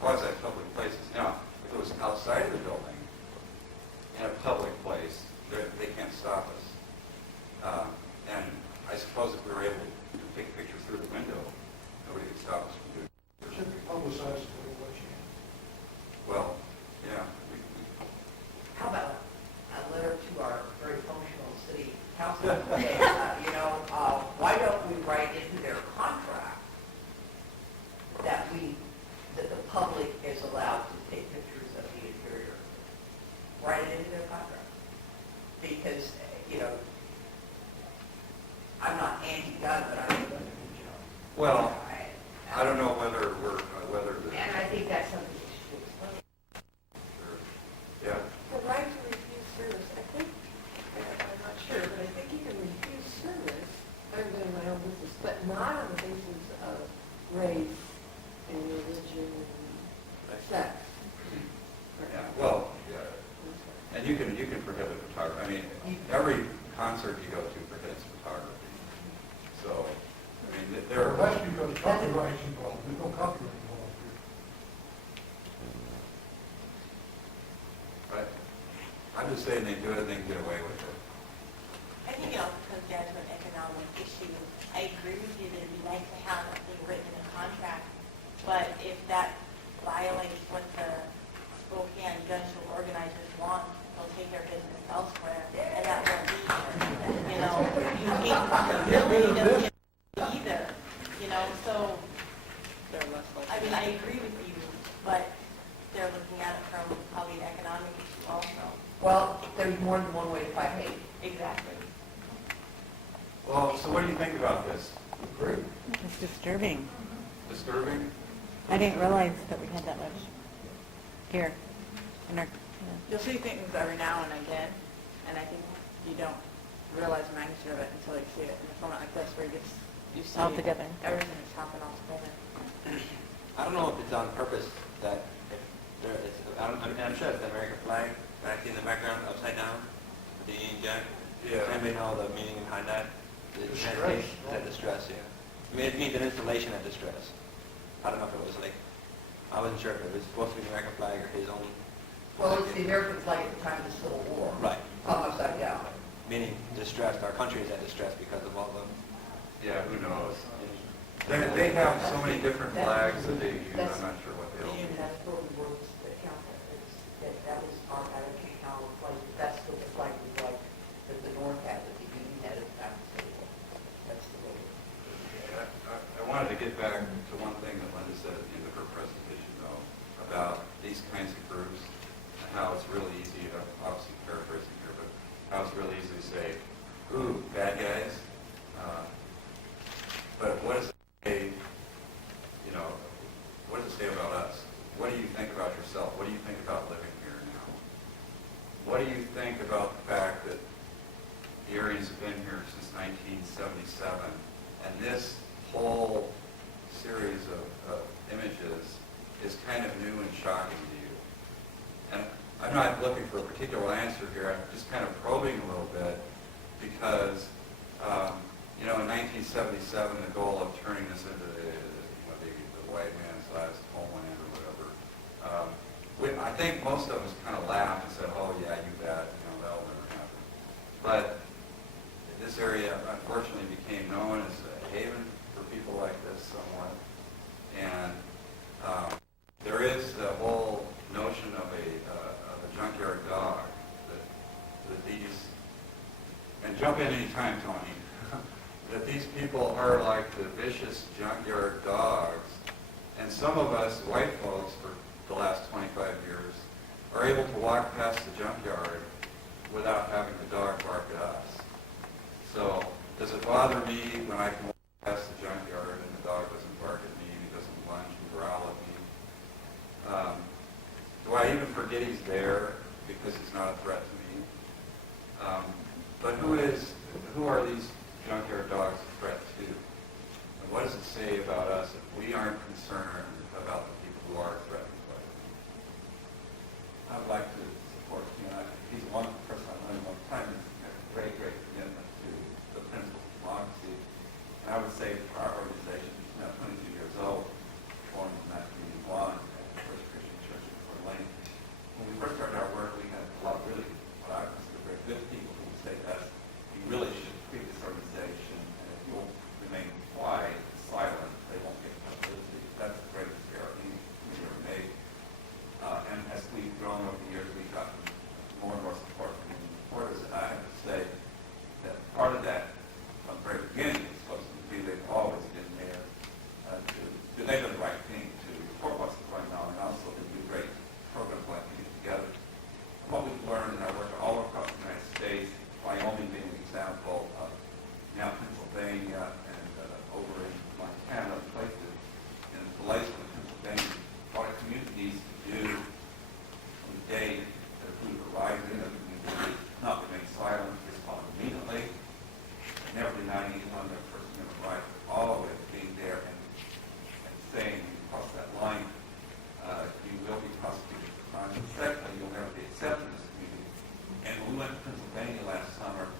quasi-public places. Now, if it was outside of the building, in a public place, they can't stop us. And I suppose if we were able to take pictures through the window, nobody could stop us from doing it. It should be publicized to everybody. Well, yeah. How about a letter to our very functional city council? Why don't we write into their contract that the public is allowed to take pictures of the interior? Write it into their contract. Because, I'm not anti-gun, but I'm Well, I don't know whether and I think that's something we should explain. Sure. Yeah. The right to refuse service, I think, I'm not sure, but I think you can refuse service, I'm doing my own business, but not on the basis of race and religion and sex. Yeah. Well, and you can prohibit photography. I mean, every concert you go to prohibits photography. So, I mean, there Well, that's because copyright's involved. There's no copyright involved here. Right. I'm just saying they do it and they can get away with it. I think it also comes down to an economic issue. I agree with you that it'd be nice to have something written in a contract, but if that violates what the Spokane gun show organizers want, they'll take their business elsewhere, and that won't be here. You can't really don't one way to fight hate. Exactly. Well, so what do you think about this? Great. It's disturbing. Disturbing? I didn't realize that we had that much here in our, You'll see things every now and again, and I think you don't realize the magnitude of it until you see it in a format like this, where you see all together. everything that's happened all together. I don't know if it's on purpose that if there is, I'm sure it's the American flag back in the background, upside down, the Union Jack. Yeah. Anybody know the meaning behind that? The Distress. That distress, yeah. I mean, it means an installation of distress. I don't know if it was like, I wasn't sure if it was supposed to be the American flag or his own. Well, it's the American flag at the time of the Civil War. Right. Upside down. Meaning distressed. Our country is at distress because of all the. Yeah, who knows? You know, They have so many different flags that they use, I'm not sure what they The all Union mean. has golden words that count that was our King Howard flag. That's what the flag was like that the North had, that the Union had at the time of the Civil War. That's the way. I wanted to get back to one thing that Linda said at the end of her presentation, though, about these kinds of groups, and how it's really easy, obviously paraphrasing here, but how it's really easy to say, ooh, bad guys. But what does it say, you know, what does it say about us? What do you think about yourself? What do you think about living here now? What do you think about the fact that the Aryans have been here since 1977, and this whole series of images is kind of new and shocking to you? And I'm not looking for a particular answer here. I'm just kind of probing a little bit because, you know, in 1977, the goal of turning this into the white man's last homeland or whatever, I think most of us kind of laughed and said, oh, yeah, you bet, you know, that'll never happen. But this area, unfortunately, became known as a haven for people like this somewhat. And there is the whole notion of a junkyard dog that these, and jump in anytime, Tony, that these people are like the vicious junkyard dogs. And some of us white folks for the last 25 years are able to walk past the junkyard without having the dog bark at us. So does it bother me when I can walk past the junkyard and the dog doesn't bark at me and he doesn't lunge and growl at me? Do I even forget he's there because he's not a threat to me? But who are these junkyard dogs a threat to? And what does it say about us if we aren't concerned about the people who are threatened by them? I would like to support, you know, he's one person I've known a long time, he's got a great commitment to the principles of democracy. And I would say for our organization, which is now 22 years old, formed in 1981 at the First Christian Church in Fort Lane. When we first started our work, we had a lot of really, what I consider very good people who would say to us, you really should create this organization, and if you'll remain quiet, silent, they won't get publicity. That's the greatest error we ever made. And as we've grown over the years, we've gotten more and more support from the reporters. And I have to say that part of that, from the very beginning, is supposed to be they've always been there to do they do the right thing, to report what's going on, and also to do great programs like these together. And what we've learned in our work all across the United States, Wyoming being an example, now Pennsylvania, and over in Montana, places, and places in Pennsylvania, what our communities do on the day that food arrives in the community, not remain silent, respond immediately, never denying anyone their First Amendment right, always being there and saying, you cross that line, you will be prosecuted for crime. And secondly, you'll never be accepted in this community. And when we went to Pennsylvania last summer,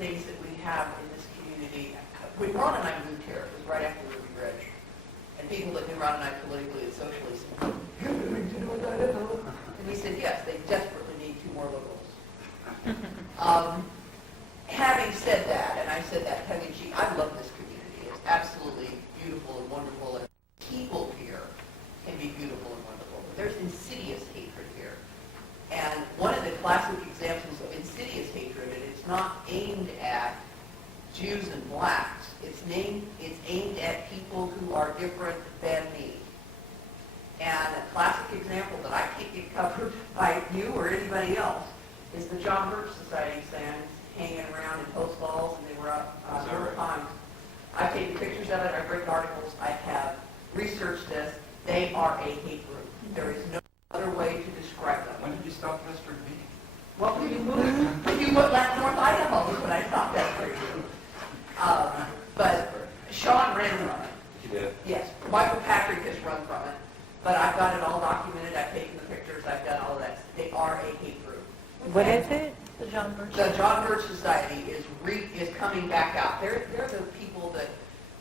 things that we have in this community, when Ron and I moved here, it was right after Ruby Ridge, and people that knew Ron and I politically and socially said, "You're moving to North Idaho?" And we said, yes, they desperately need 2 more liberals. Having said that, and I said that tongue in cheek, I love this community. It's absolutely beautiful and wonderful, and people here can be beautiful and wonderful. But there's insidious hatred here. And one of the classic examples of insidious hatred, and it's not aimed at Jews and blacks, it's aimed at people who are different than me. And a classic example that I can't get covered by you or anybody else is the John Birch Society signs hanging around in post walls, and they were up several times. I've taken pictures of it, I've written articles, I have researched this. They are a hate group. There is no other way to describe them. When did you stop pestering me? Well, when you left North Idaho is when I stopped pestering you. But Sean ran from it. You did? Yes, Michael Patrick has run from it. But I've got it all documented, I've taken the pictures, I've done all of that. They are a hate group. What is it? The John Birch. The John Birch Society is coming back out. They're the people that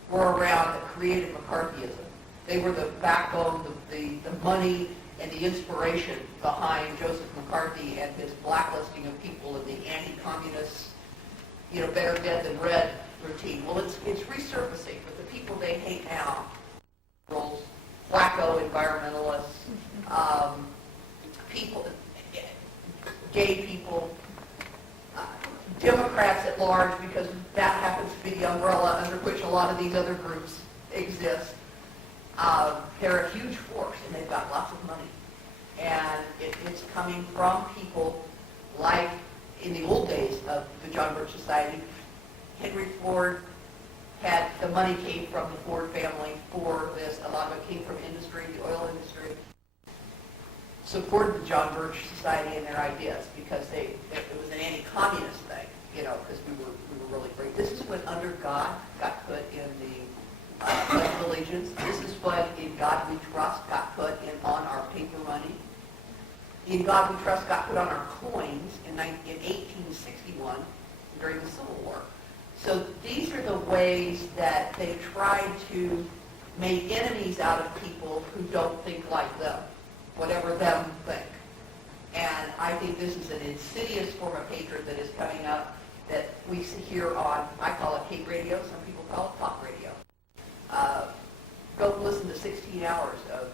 were around that created McCarthyism. They were the backbone, the money, and the inspiration behind Joseph McCarthy and his blacklisting of people and the anti-communist, better dead than red routine. Well, it's resurfacing, but the people they hate now, wacko environmentalists, people, gay people, Democrats at large, because that happens to be the umbrella under which a lot of these other groups exist. They're a huge force, and they've got lots of money. And it's coming from people like in the old days of the John Birch Society. Henry Ford had, the money came from the Ford family for this. A lot of it came from industry, the oil industry. Supported the John Birch Society and their ideas because it was an anti-communist thing, because we were really great. This is when Under God got put in the Pledge of Allegiance. This is when In God We Trust got put on our paper money. In God We Trust got put on our coins in 1861 during the Civil War. So these are the ways that they try to make enemies out of people who don't think like them, whatever them think. And I think this is an insidious form of hatred that is coming up that we see here on, I call it hate radio, some people call it talk radio. Go listen to 16 Hours of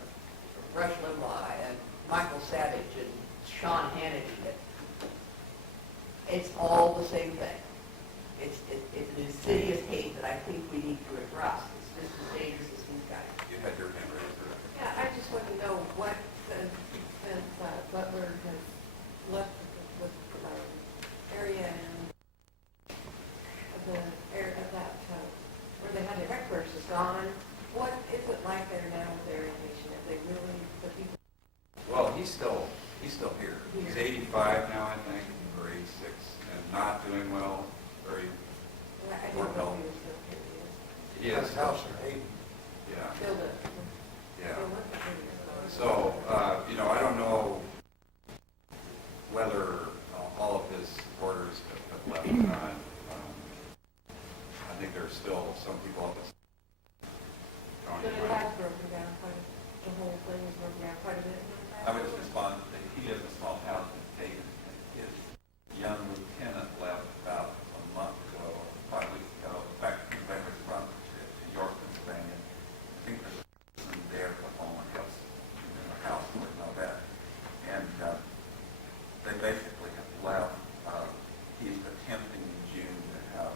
Rush Limbaugh and Michael Savage and Sean Hannity. It's all the same thing. It's an insidious hate that I think we need to address. It's just as dangerous as these guys. You had your hand raised. Yeah, I just want to know what, since Butler has left the area and the area of that, where they had their headquarters is gone, what is it like there now with their orientation? If they really, the people... Well, he's still here. He's 85 now, I think, or 86, and not doing well. Very I poor didn't know health. he was still here. He is. His house in Hayden. Yeah. Still the... Yeah. Still with the previous So, I don't know whether all of his supporters have left or not. I think there's still some people up in But it has broken down quite, the whole thing has broken down quite a bit. I would just respond that he lives in a small town in Dayton, and his young lieutenant left about a month ago, 5 weeks ago, back from to York, Pennsylvania. I think there's some there at home and helps in the house and all that. And they basically have left. He's attempting in June to have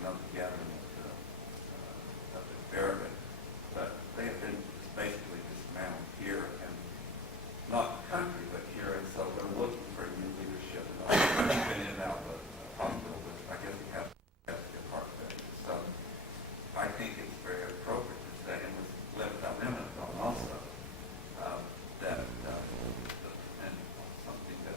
another gathering up at Farragut, but they have been basically dismantled here, and not the country, but here, and so they're looking for new leadership. And all. He's been in and out of the hospital, but I guess he has to get heart failure. So I think it's very appropriate to say, and was left limit on also, that and something that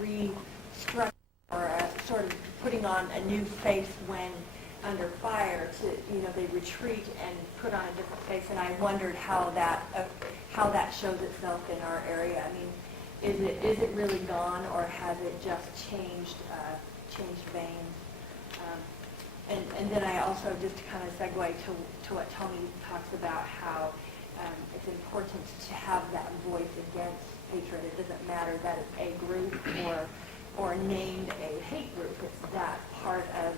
restructuring or sort of putting on a new face when under fire. They retreat and put on a different face, and I wondered how that shows itself in our area. I mean, is it really gone, or has it just changed veins? And then I also, just to kind of segue to what Tony talks about, how it's important to have that voice against hatred. It doesn't matter that it's a group or named a hate group. It's that part of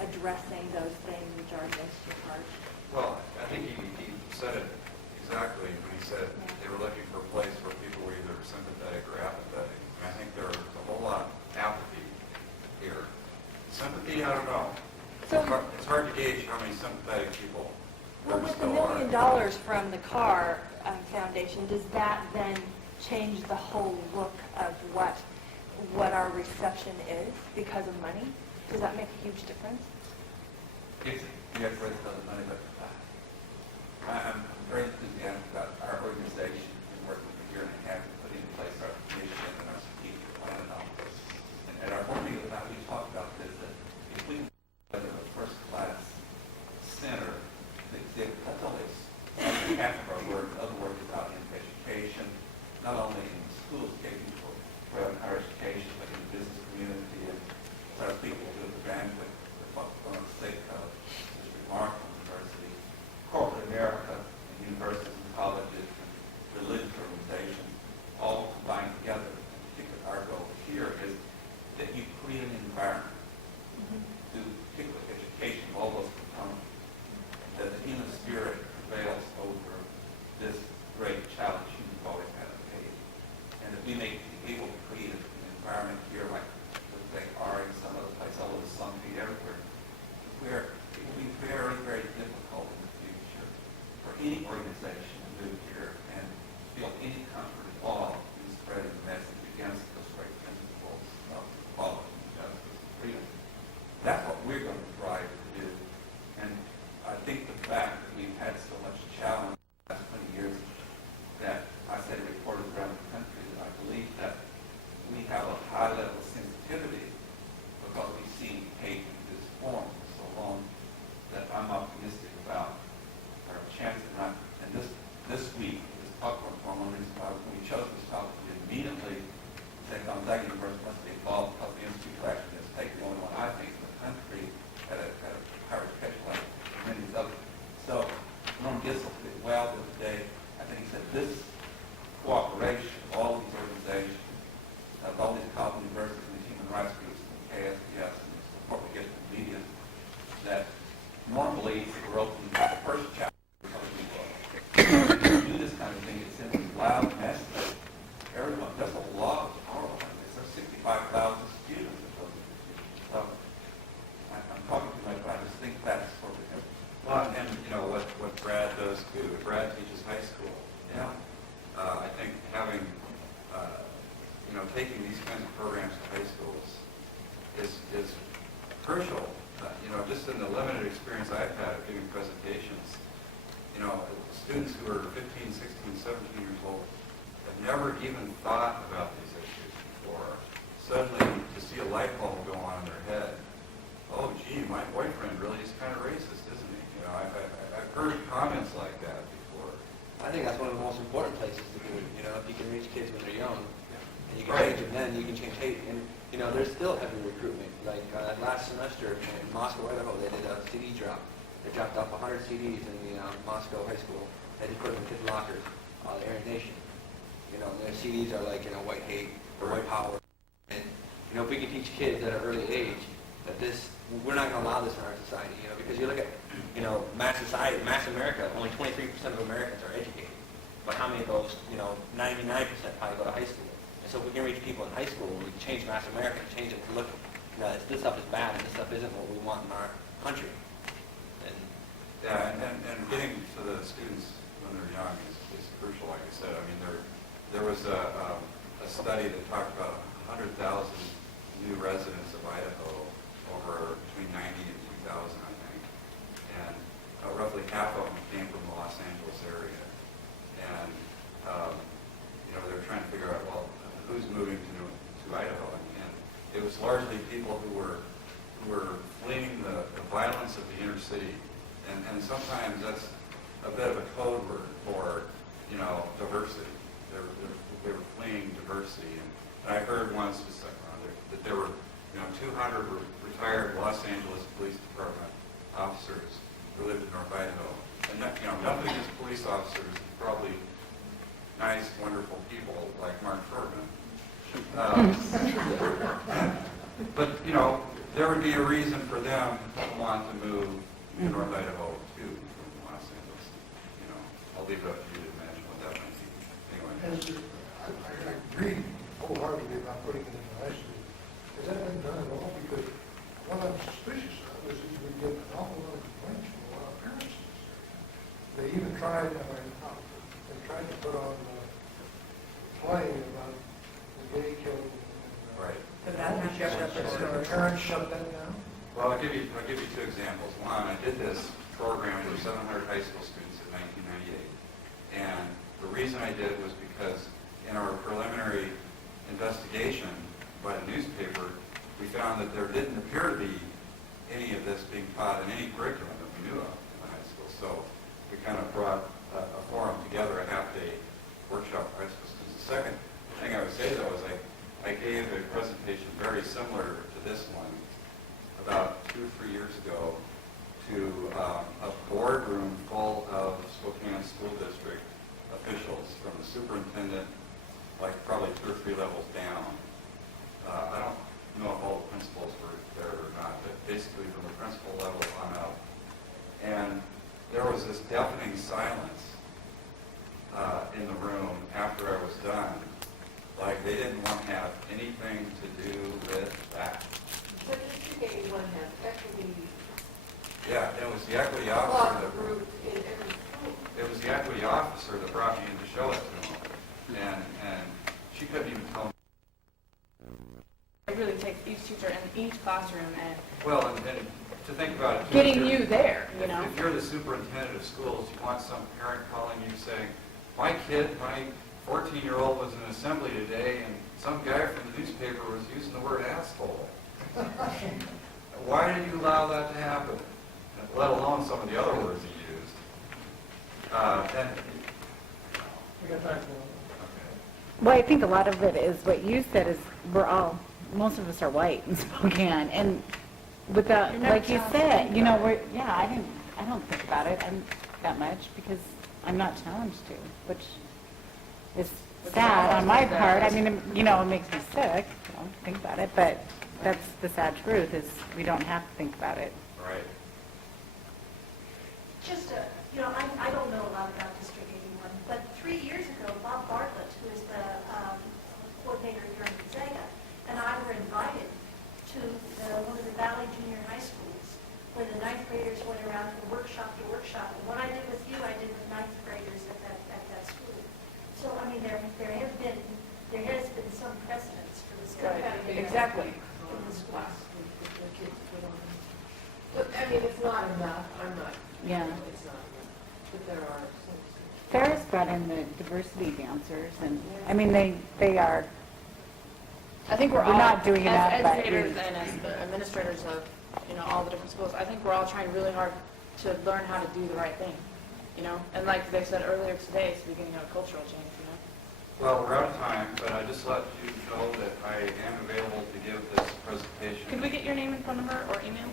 addressing those things which are against your heart. Well, I think he said it exactly when he said they were looking for a place where people were either sympathetic or apathetic. And I think there's a whole lot of apathy here. Sympathy, I don't know. So, It's hard to gauge how many sympathetic people well, there with the still $1 are. million from the car foundation, does that then change the whole look of what our reception is because of money? Does that make a huge difference? Yes, for the money, but I'm very enthusiastic about our organization and working for a year and a half to put in place our mission and our strategic plan and all this. And our board meeting, we talked about this, that if we can put together a first-class center, that's always half of our work. Other work is out in education, not only in schools, taking for higher education, but in the business community and our people do the banquet, the State College, District Markham University, corporate America, and universities and colleges, and religious organizations, all combined together. In particular, our goal here is that you create an environment to particular education of all those components, that the human spirit prevails over this great challenge you've always had to face, and that we may be able to create an environment here like they are in some other place, all over the Sun Feet, everywhere, where it will be very, very difficult in the future for any organization to move here and feel any comfort at all in spreading the message against those great principles of equality, justice, and freedom. That's what we're going to strive to do. And I think the fact that we've had so much challenge in the last 20 years that I said reported around the country, that I believe that we have a high level of sensitivity because we've seen hate in this form for so long that I'm optimistic about our chances. And this week, this popcorn forum, one reason why when we chose this topic, we immediately said Gonzaga University must be involved because the Institute for Action is the only one I think in the country at a higher education like many of these others. So Norm Gissel did well the other day. I think he said this cooperation of all these organizations, of all these college universities and these human rights groups and KSPS and the support we get from the media, that Norm believes that we're opening the first chapter of other people. To do this kind of thing, it sends a loud message to everyone. There's a lot of power behind this. There's 65,000 students that go to this. So I'm talking too much, but I just think that's sort of it. Well, and what Brad does too. Brad teaches high school. Yeah. I think having taking these kinds of programs to high schools is crucial. Just in the limited experience I've had of giving presentations, students who are 15, 16, 17 years old have never even thought about these issues before. Suddenly, to see a light bulb go on in their head, oh, gee, my boyfriend really is kind of racist, isn't he? I've heard comments like that before. I think that's one of the most important places to do it. If you can reach kids when they're young, and you can Right. change them then, you can change hate. And, there's still heavy recruitment. Like last semester in Moscow, Idaho, they did a CD drop. They dropped off 100 CDs in the Moscow high school. They just put them in kids' lockers, the Aryan Nation. Their CDs are like, white hate or white power. And, if we can teach kids at an early age that we're not going to allow this in our society, because you look at, mass society, mass America, only 23% of Americans are educated. But how many of those, 99% probably go to high school. And so if we can reach people in high school, we can change mass America, change it to look, this stuff is bad and this stuff isn't what we want in our country. Yeah, and getting to the students when they're young is crucial, like I said. I mean, there was a study that talked about 100,000 new residents of Idaho over between 90 and 2000, I think. And roughly half of them came from the Los Angeles area. And, they were trying to figure out, well, who's moving to Idaho? And largely people who were fleeing the violence of the inner city, and sometimes that's a bit of a code word for, diversity. They were fleeing diversity, and I heard once that there were 200 retired Los Angeles Police Department officers who lived in North Idaho, and nothing against police officers, probably nice, wonderful people like Mark Shortman. But, there would be a reason for them to want to move to North Idaho, too, from Los Angeles. I'll leave it up to you to imagine what that might be. Anyway. I agree wholeheartedly about putting it in the high school. Has that been done at all? Because what I'm suspicious of is that we get an awful lot of complaints from a lot of parents in this area. They even tried, they tried to put on a play about the gay killing. Right. The parents shut that down? Well, I'll give you two examples. One, I did this program for 700 high school students in 1998. And the reason I did it was because in our preliminary investigation by the newspaper, we found that there didn't appear to be any of this being taught in any curriculum that we knew of in the high school. So we kind of brought a forum together, a half-day workshop for high school students. The second thing I would say, though, is I gave a presentation very similar to this one about 2 or 3 years ago to a boardroom full of Spokane School District officials, from the superintendent, like probably 2 or 3 levels down. I don't know if all the principals were there or not, but basically from the principal level on up. And there was this deafening silence in the room after I was done. Like they didn't want to have anything to do with that. So just to get you want to have equity. Yeah, it was the equity officer Group in every school. it was the equity officer that brought me in to show it to him. And she couldn't even tell me. It really takes each teacher in each classroom and Well, and to think about it, too, getting if you're- you there, you know? If you're the superintendent of schools, you want some parent calling you saying, my 14-year-old was in assembly today and some guy from the newspaper was using the word asshole. Why did you allow that to happen? Let alone some of the other words he used. We got time for Well, I think a lot of it is what you said is most of us are white in Spokane, and without, You're never like you challenged said, to think about I don't think about it that much because I'm not challenged to, which is sad on my part. I mean, it makes me sick, to think about it, but that's the sad truth is we don't have to think about it. Right. Just, I don't know a lot about District 81, but 3 years ago, Bob Bartlett, who is the coordinator here in Gonzaga, and I were invited to one of the Valley Junior High Schools, where the ninth graders went around from workshop to workshop. And what I did with you, I did with ninth graders at that school. So, I mean, there has been some precedence for this kind of behavior Exactly. in the schools. But, I mean, it's not enough. I'm not. Yeah. It's not enough. But there are some. Ferris brought in the diversity dancers, and I mean, they are. I think we're We're all, not doing enough, as but educators we- and as the administrators of, all the different schools, I think we're all trying really hard to learn how to do the right thing, And like they said earlier today, it's the beginning of a cultural change, Well, we're out of time, but I just let you know that I am available to give this presentation. Could we get your name and phone number or email?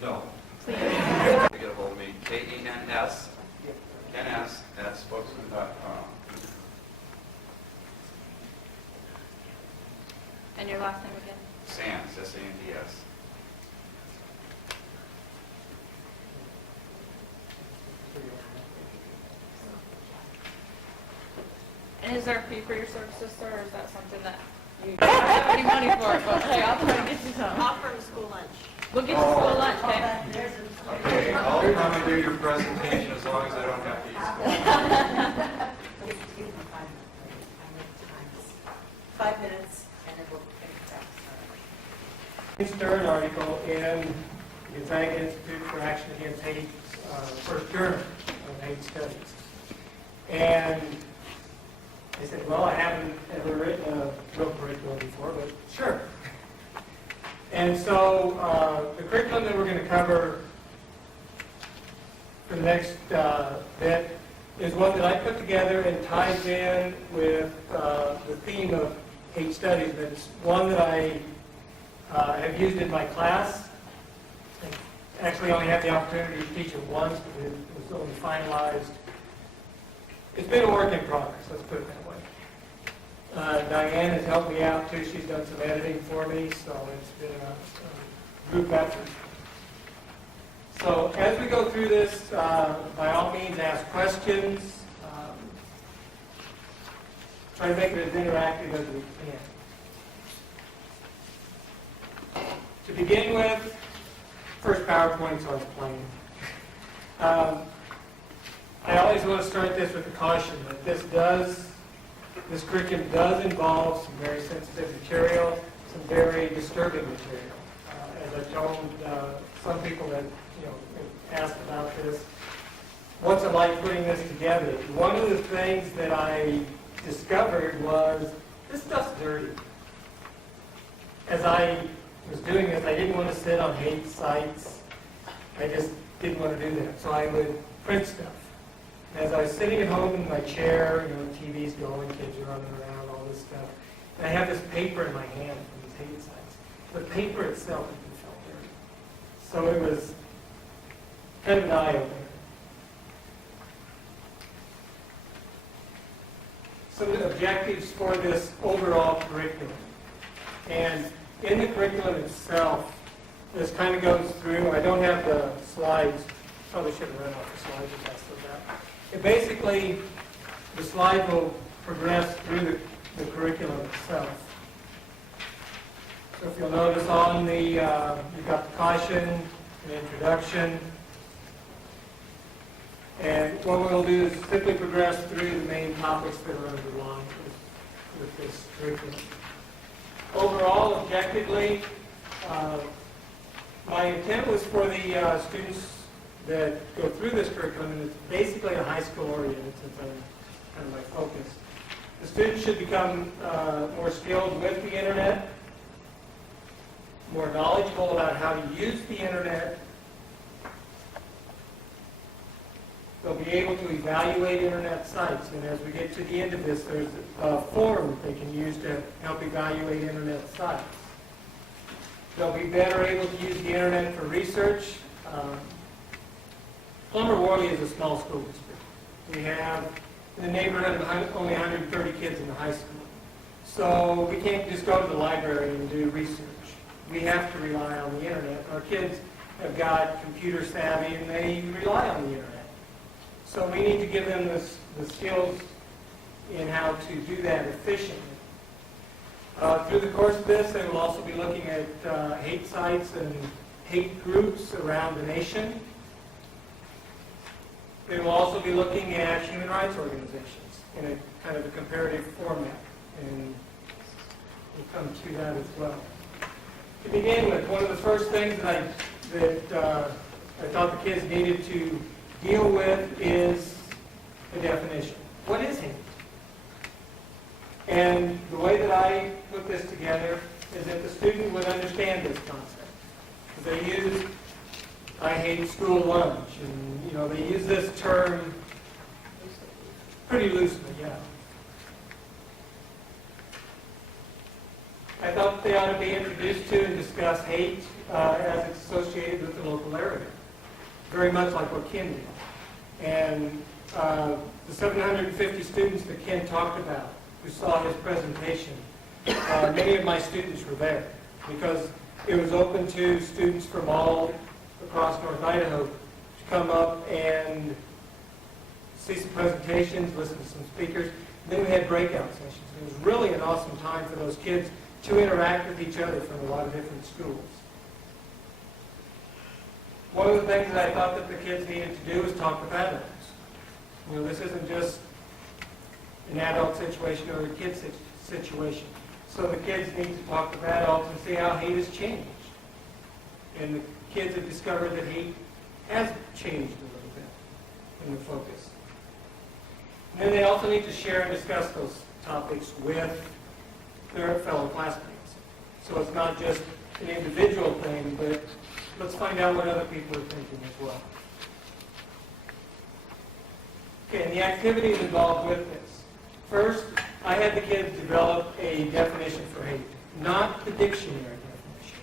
No. Please. To get a hold of me, KENS@spokesman.com. And your last name again? Sands, S-A-N-D-S. And is there a fee for your services, sir, or is that something that you don't have any money for? But hey, I'll try to get you some. Offer them school lunch. We'll get you school lunch, okay? Okay, I'll come and do your presentation as long as I don't have to eat. 5 minutes, and then we'll take it back. Stern article in the Gonzaga Institute for Action Against Hate, first journal of hate studies. And I said, well, I haven't ever written a real curriculum before, but sure. And so the curriculum that we're going to cover for the next bit is one that I put together and ties in with the theme of hate studies. But it's one that I have used in my class. I actually only had the opportunity to teach it once, but it was only finalized. It's been a work in progress, let's put it that way. Diane has helped me out too. She's done some editing for me, so it's been a group effort. So as we go through this, by all means ask questions. Try to make it as interactive as we can. To begin with, first PowerPoint, so I was playing. I always want to start this with a caution that this curriculum does involve some very sensitive material, some very disturbing material. As I told some people that asked about this, what's it like putting this together? One of the things that I discovered was this stuff's dirty. As I was doing this, I didn't want to sit on hate sites. I just didn't want to do that. So I would print stuff. As I was sitting at home in my chair, TV's going, kids are running around, all this stuff. And I have this paper in my hand from these hate sites. The paper itself felt dirty. So it was kind of an eye-opener. Some of the objectives for this overall curriculum. And in the curriculum itself, this kind of goes through, I don't have the slides, probably should have run off the slides if that's so bad. It basically, the slides will progress through the curriculum itself. So if you'll notice on the, you've got the caution, the introduction, and what we'll do is simply progress through the main topics that are underlined with this curriculum. Overall, objectively, my intent was for the students that go through this curriculum, and it's basically a high school oriented since I'm kind of my focus. The students should become more skilled with the internet, more knowledgeable about how to use the internet. They'll be able to evaluate internet sites, and as we get to the end of this, there's a form that they can use to help evaluate internet sites. They'll be better able to use the internet for research. Plummer-Worley is a small school district. We have in the neighborhood of only 130 kids in the high school. So we can't just go to the library and do research. We have to rely on the internet. Our kids have got computer savvy and they rely on the internet. So we need to give them the skills in how to do that efficiently. Through the course of this, they will also be looking at hate sites and hate groups around the nation. They will also be looking at human rights organizations in a kind of a comparative format, and we'll come to that as well. To begin with, one of the first things that I thought the kids needed to deal with is the definition. What is hate? And the way that I put this together is that the student would understand this concept. Because they use, I hate school lunch, and they use this term pretty loosely, yeah. I thought they ought to be introduced to and discuss hate as it's associated with the local area. Very much like what Ken did. And the 750 students that Ken talked about, who saw his presentation, many of my students were there because it was open to students from all across North Idaho to come up and see some presentations, listen to some speakers. And then we had breakout sessions. It was really an awesome time for those kids to interact with each other from a lot of different schools. One of the things that I thought that the kids needed to do was talk with adults. This isn't just an adult situation or a kid situation. So the kids need to talk with adults and see how hate has changed. And the kids have discovered that hate has changed a little bit in the focus. And then they also need to share and discuss those topics with their fellow classmates. So it's not just an individual thing, but let's find out what other people are thinking as well. Okay, and the activities involved with this. First, I had the kids develop a definition for hate, not the dictionary definition.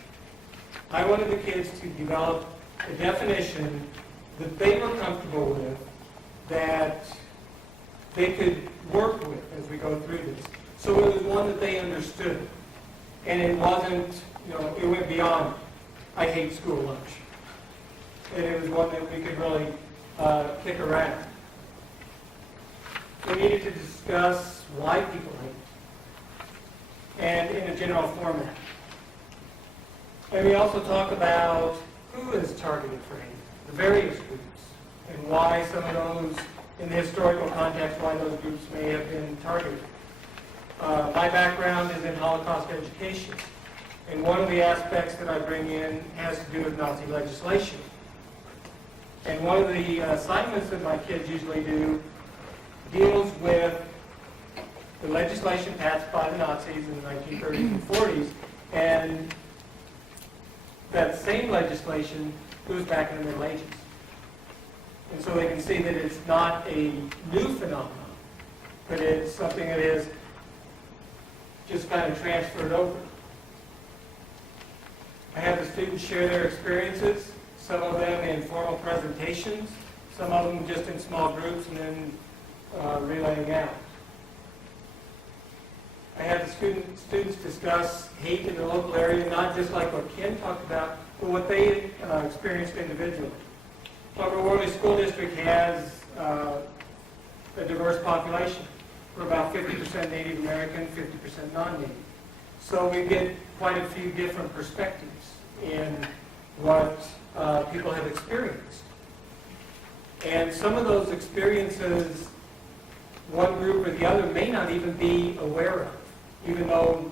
I wanted the kids to develop a definition that they were comfortable with, that they could work with as we go through this. So it was one that they understood. And it wasn't, it went beyond, I hate school lunch. And it was one that we could really kick around. We needed to discuss why people hate, and in a general format. And we also talk about who is targeted for hate, the various groups, and why some of those, in the historical context, why those groups may have been targeted. My background is in Holocaust education, and one of the aspects that I bring in has to do with Nazi legislation. And one of the assignments that my kids usually do deals with the legislation passed by the Nazis in the 1930s and 40s, and that same legislation goes back in the Middle Ages. And so they can see that it's not a new phenomenon, but it's something that is just kind of transferred over. I have the students share their experiences, some of them in formal presentations, some of them just in small groups, and then relaying out. I had the students discuss hate in the local area, not just like what Ken talked about, but what they experienced individually. Our Worley School District has a diverse population. We're about 50% Native American, 50% non-Native. So we get quite a few different perspectives in what people have experienced. And some of those experiences, one group or the other may not even be aware of, even though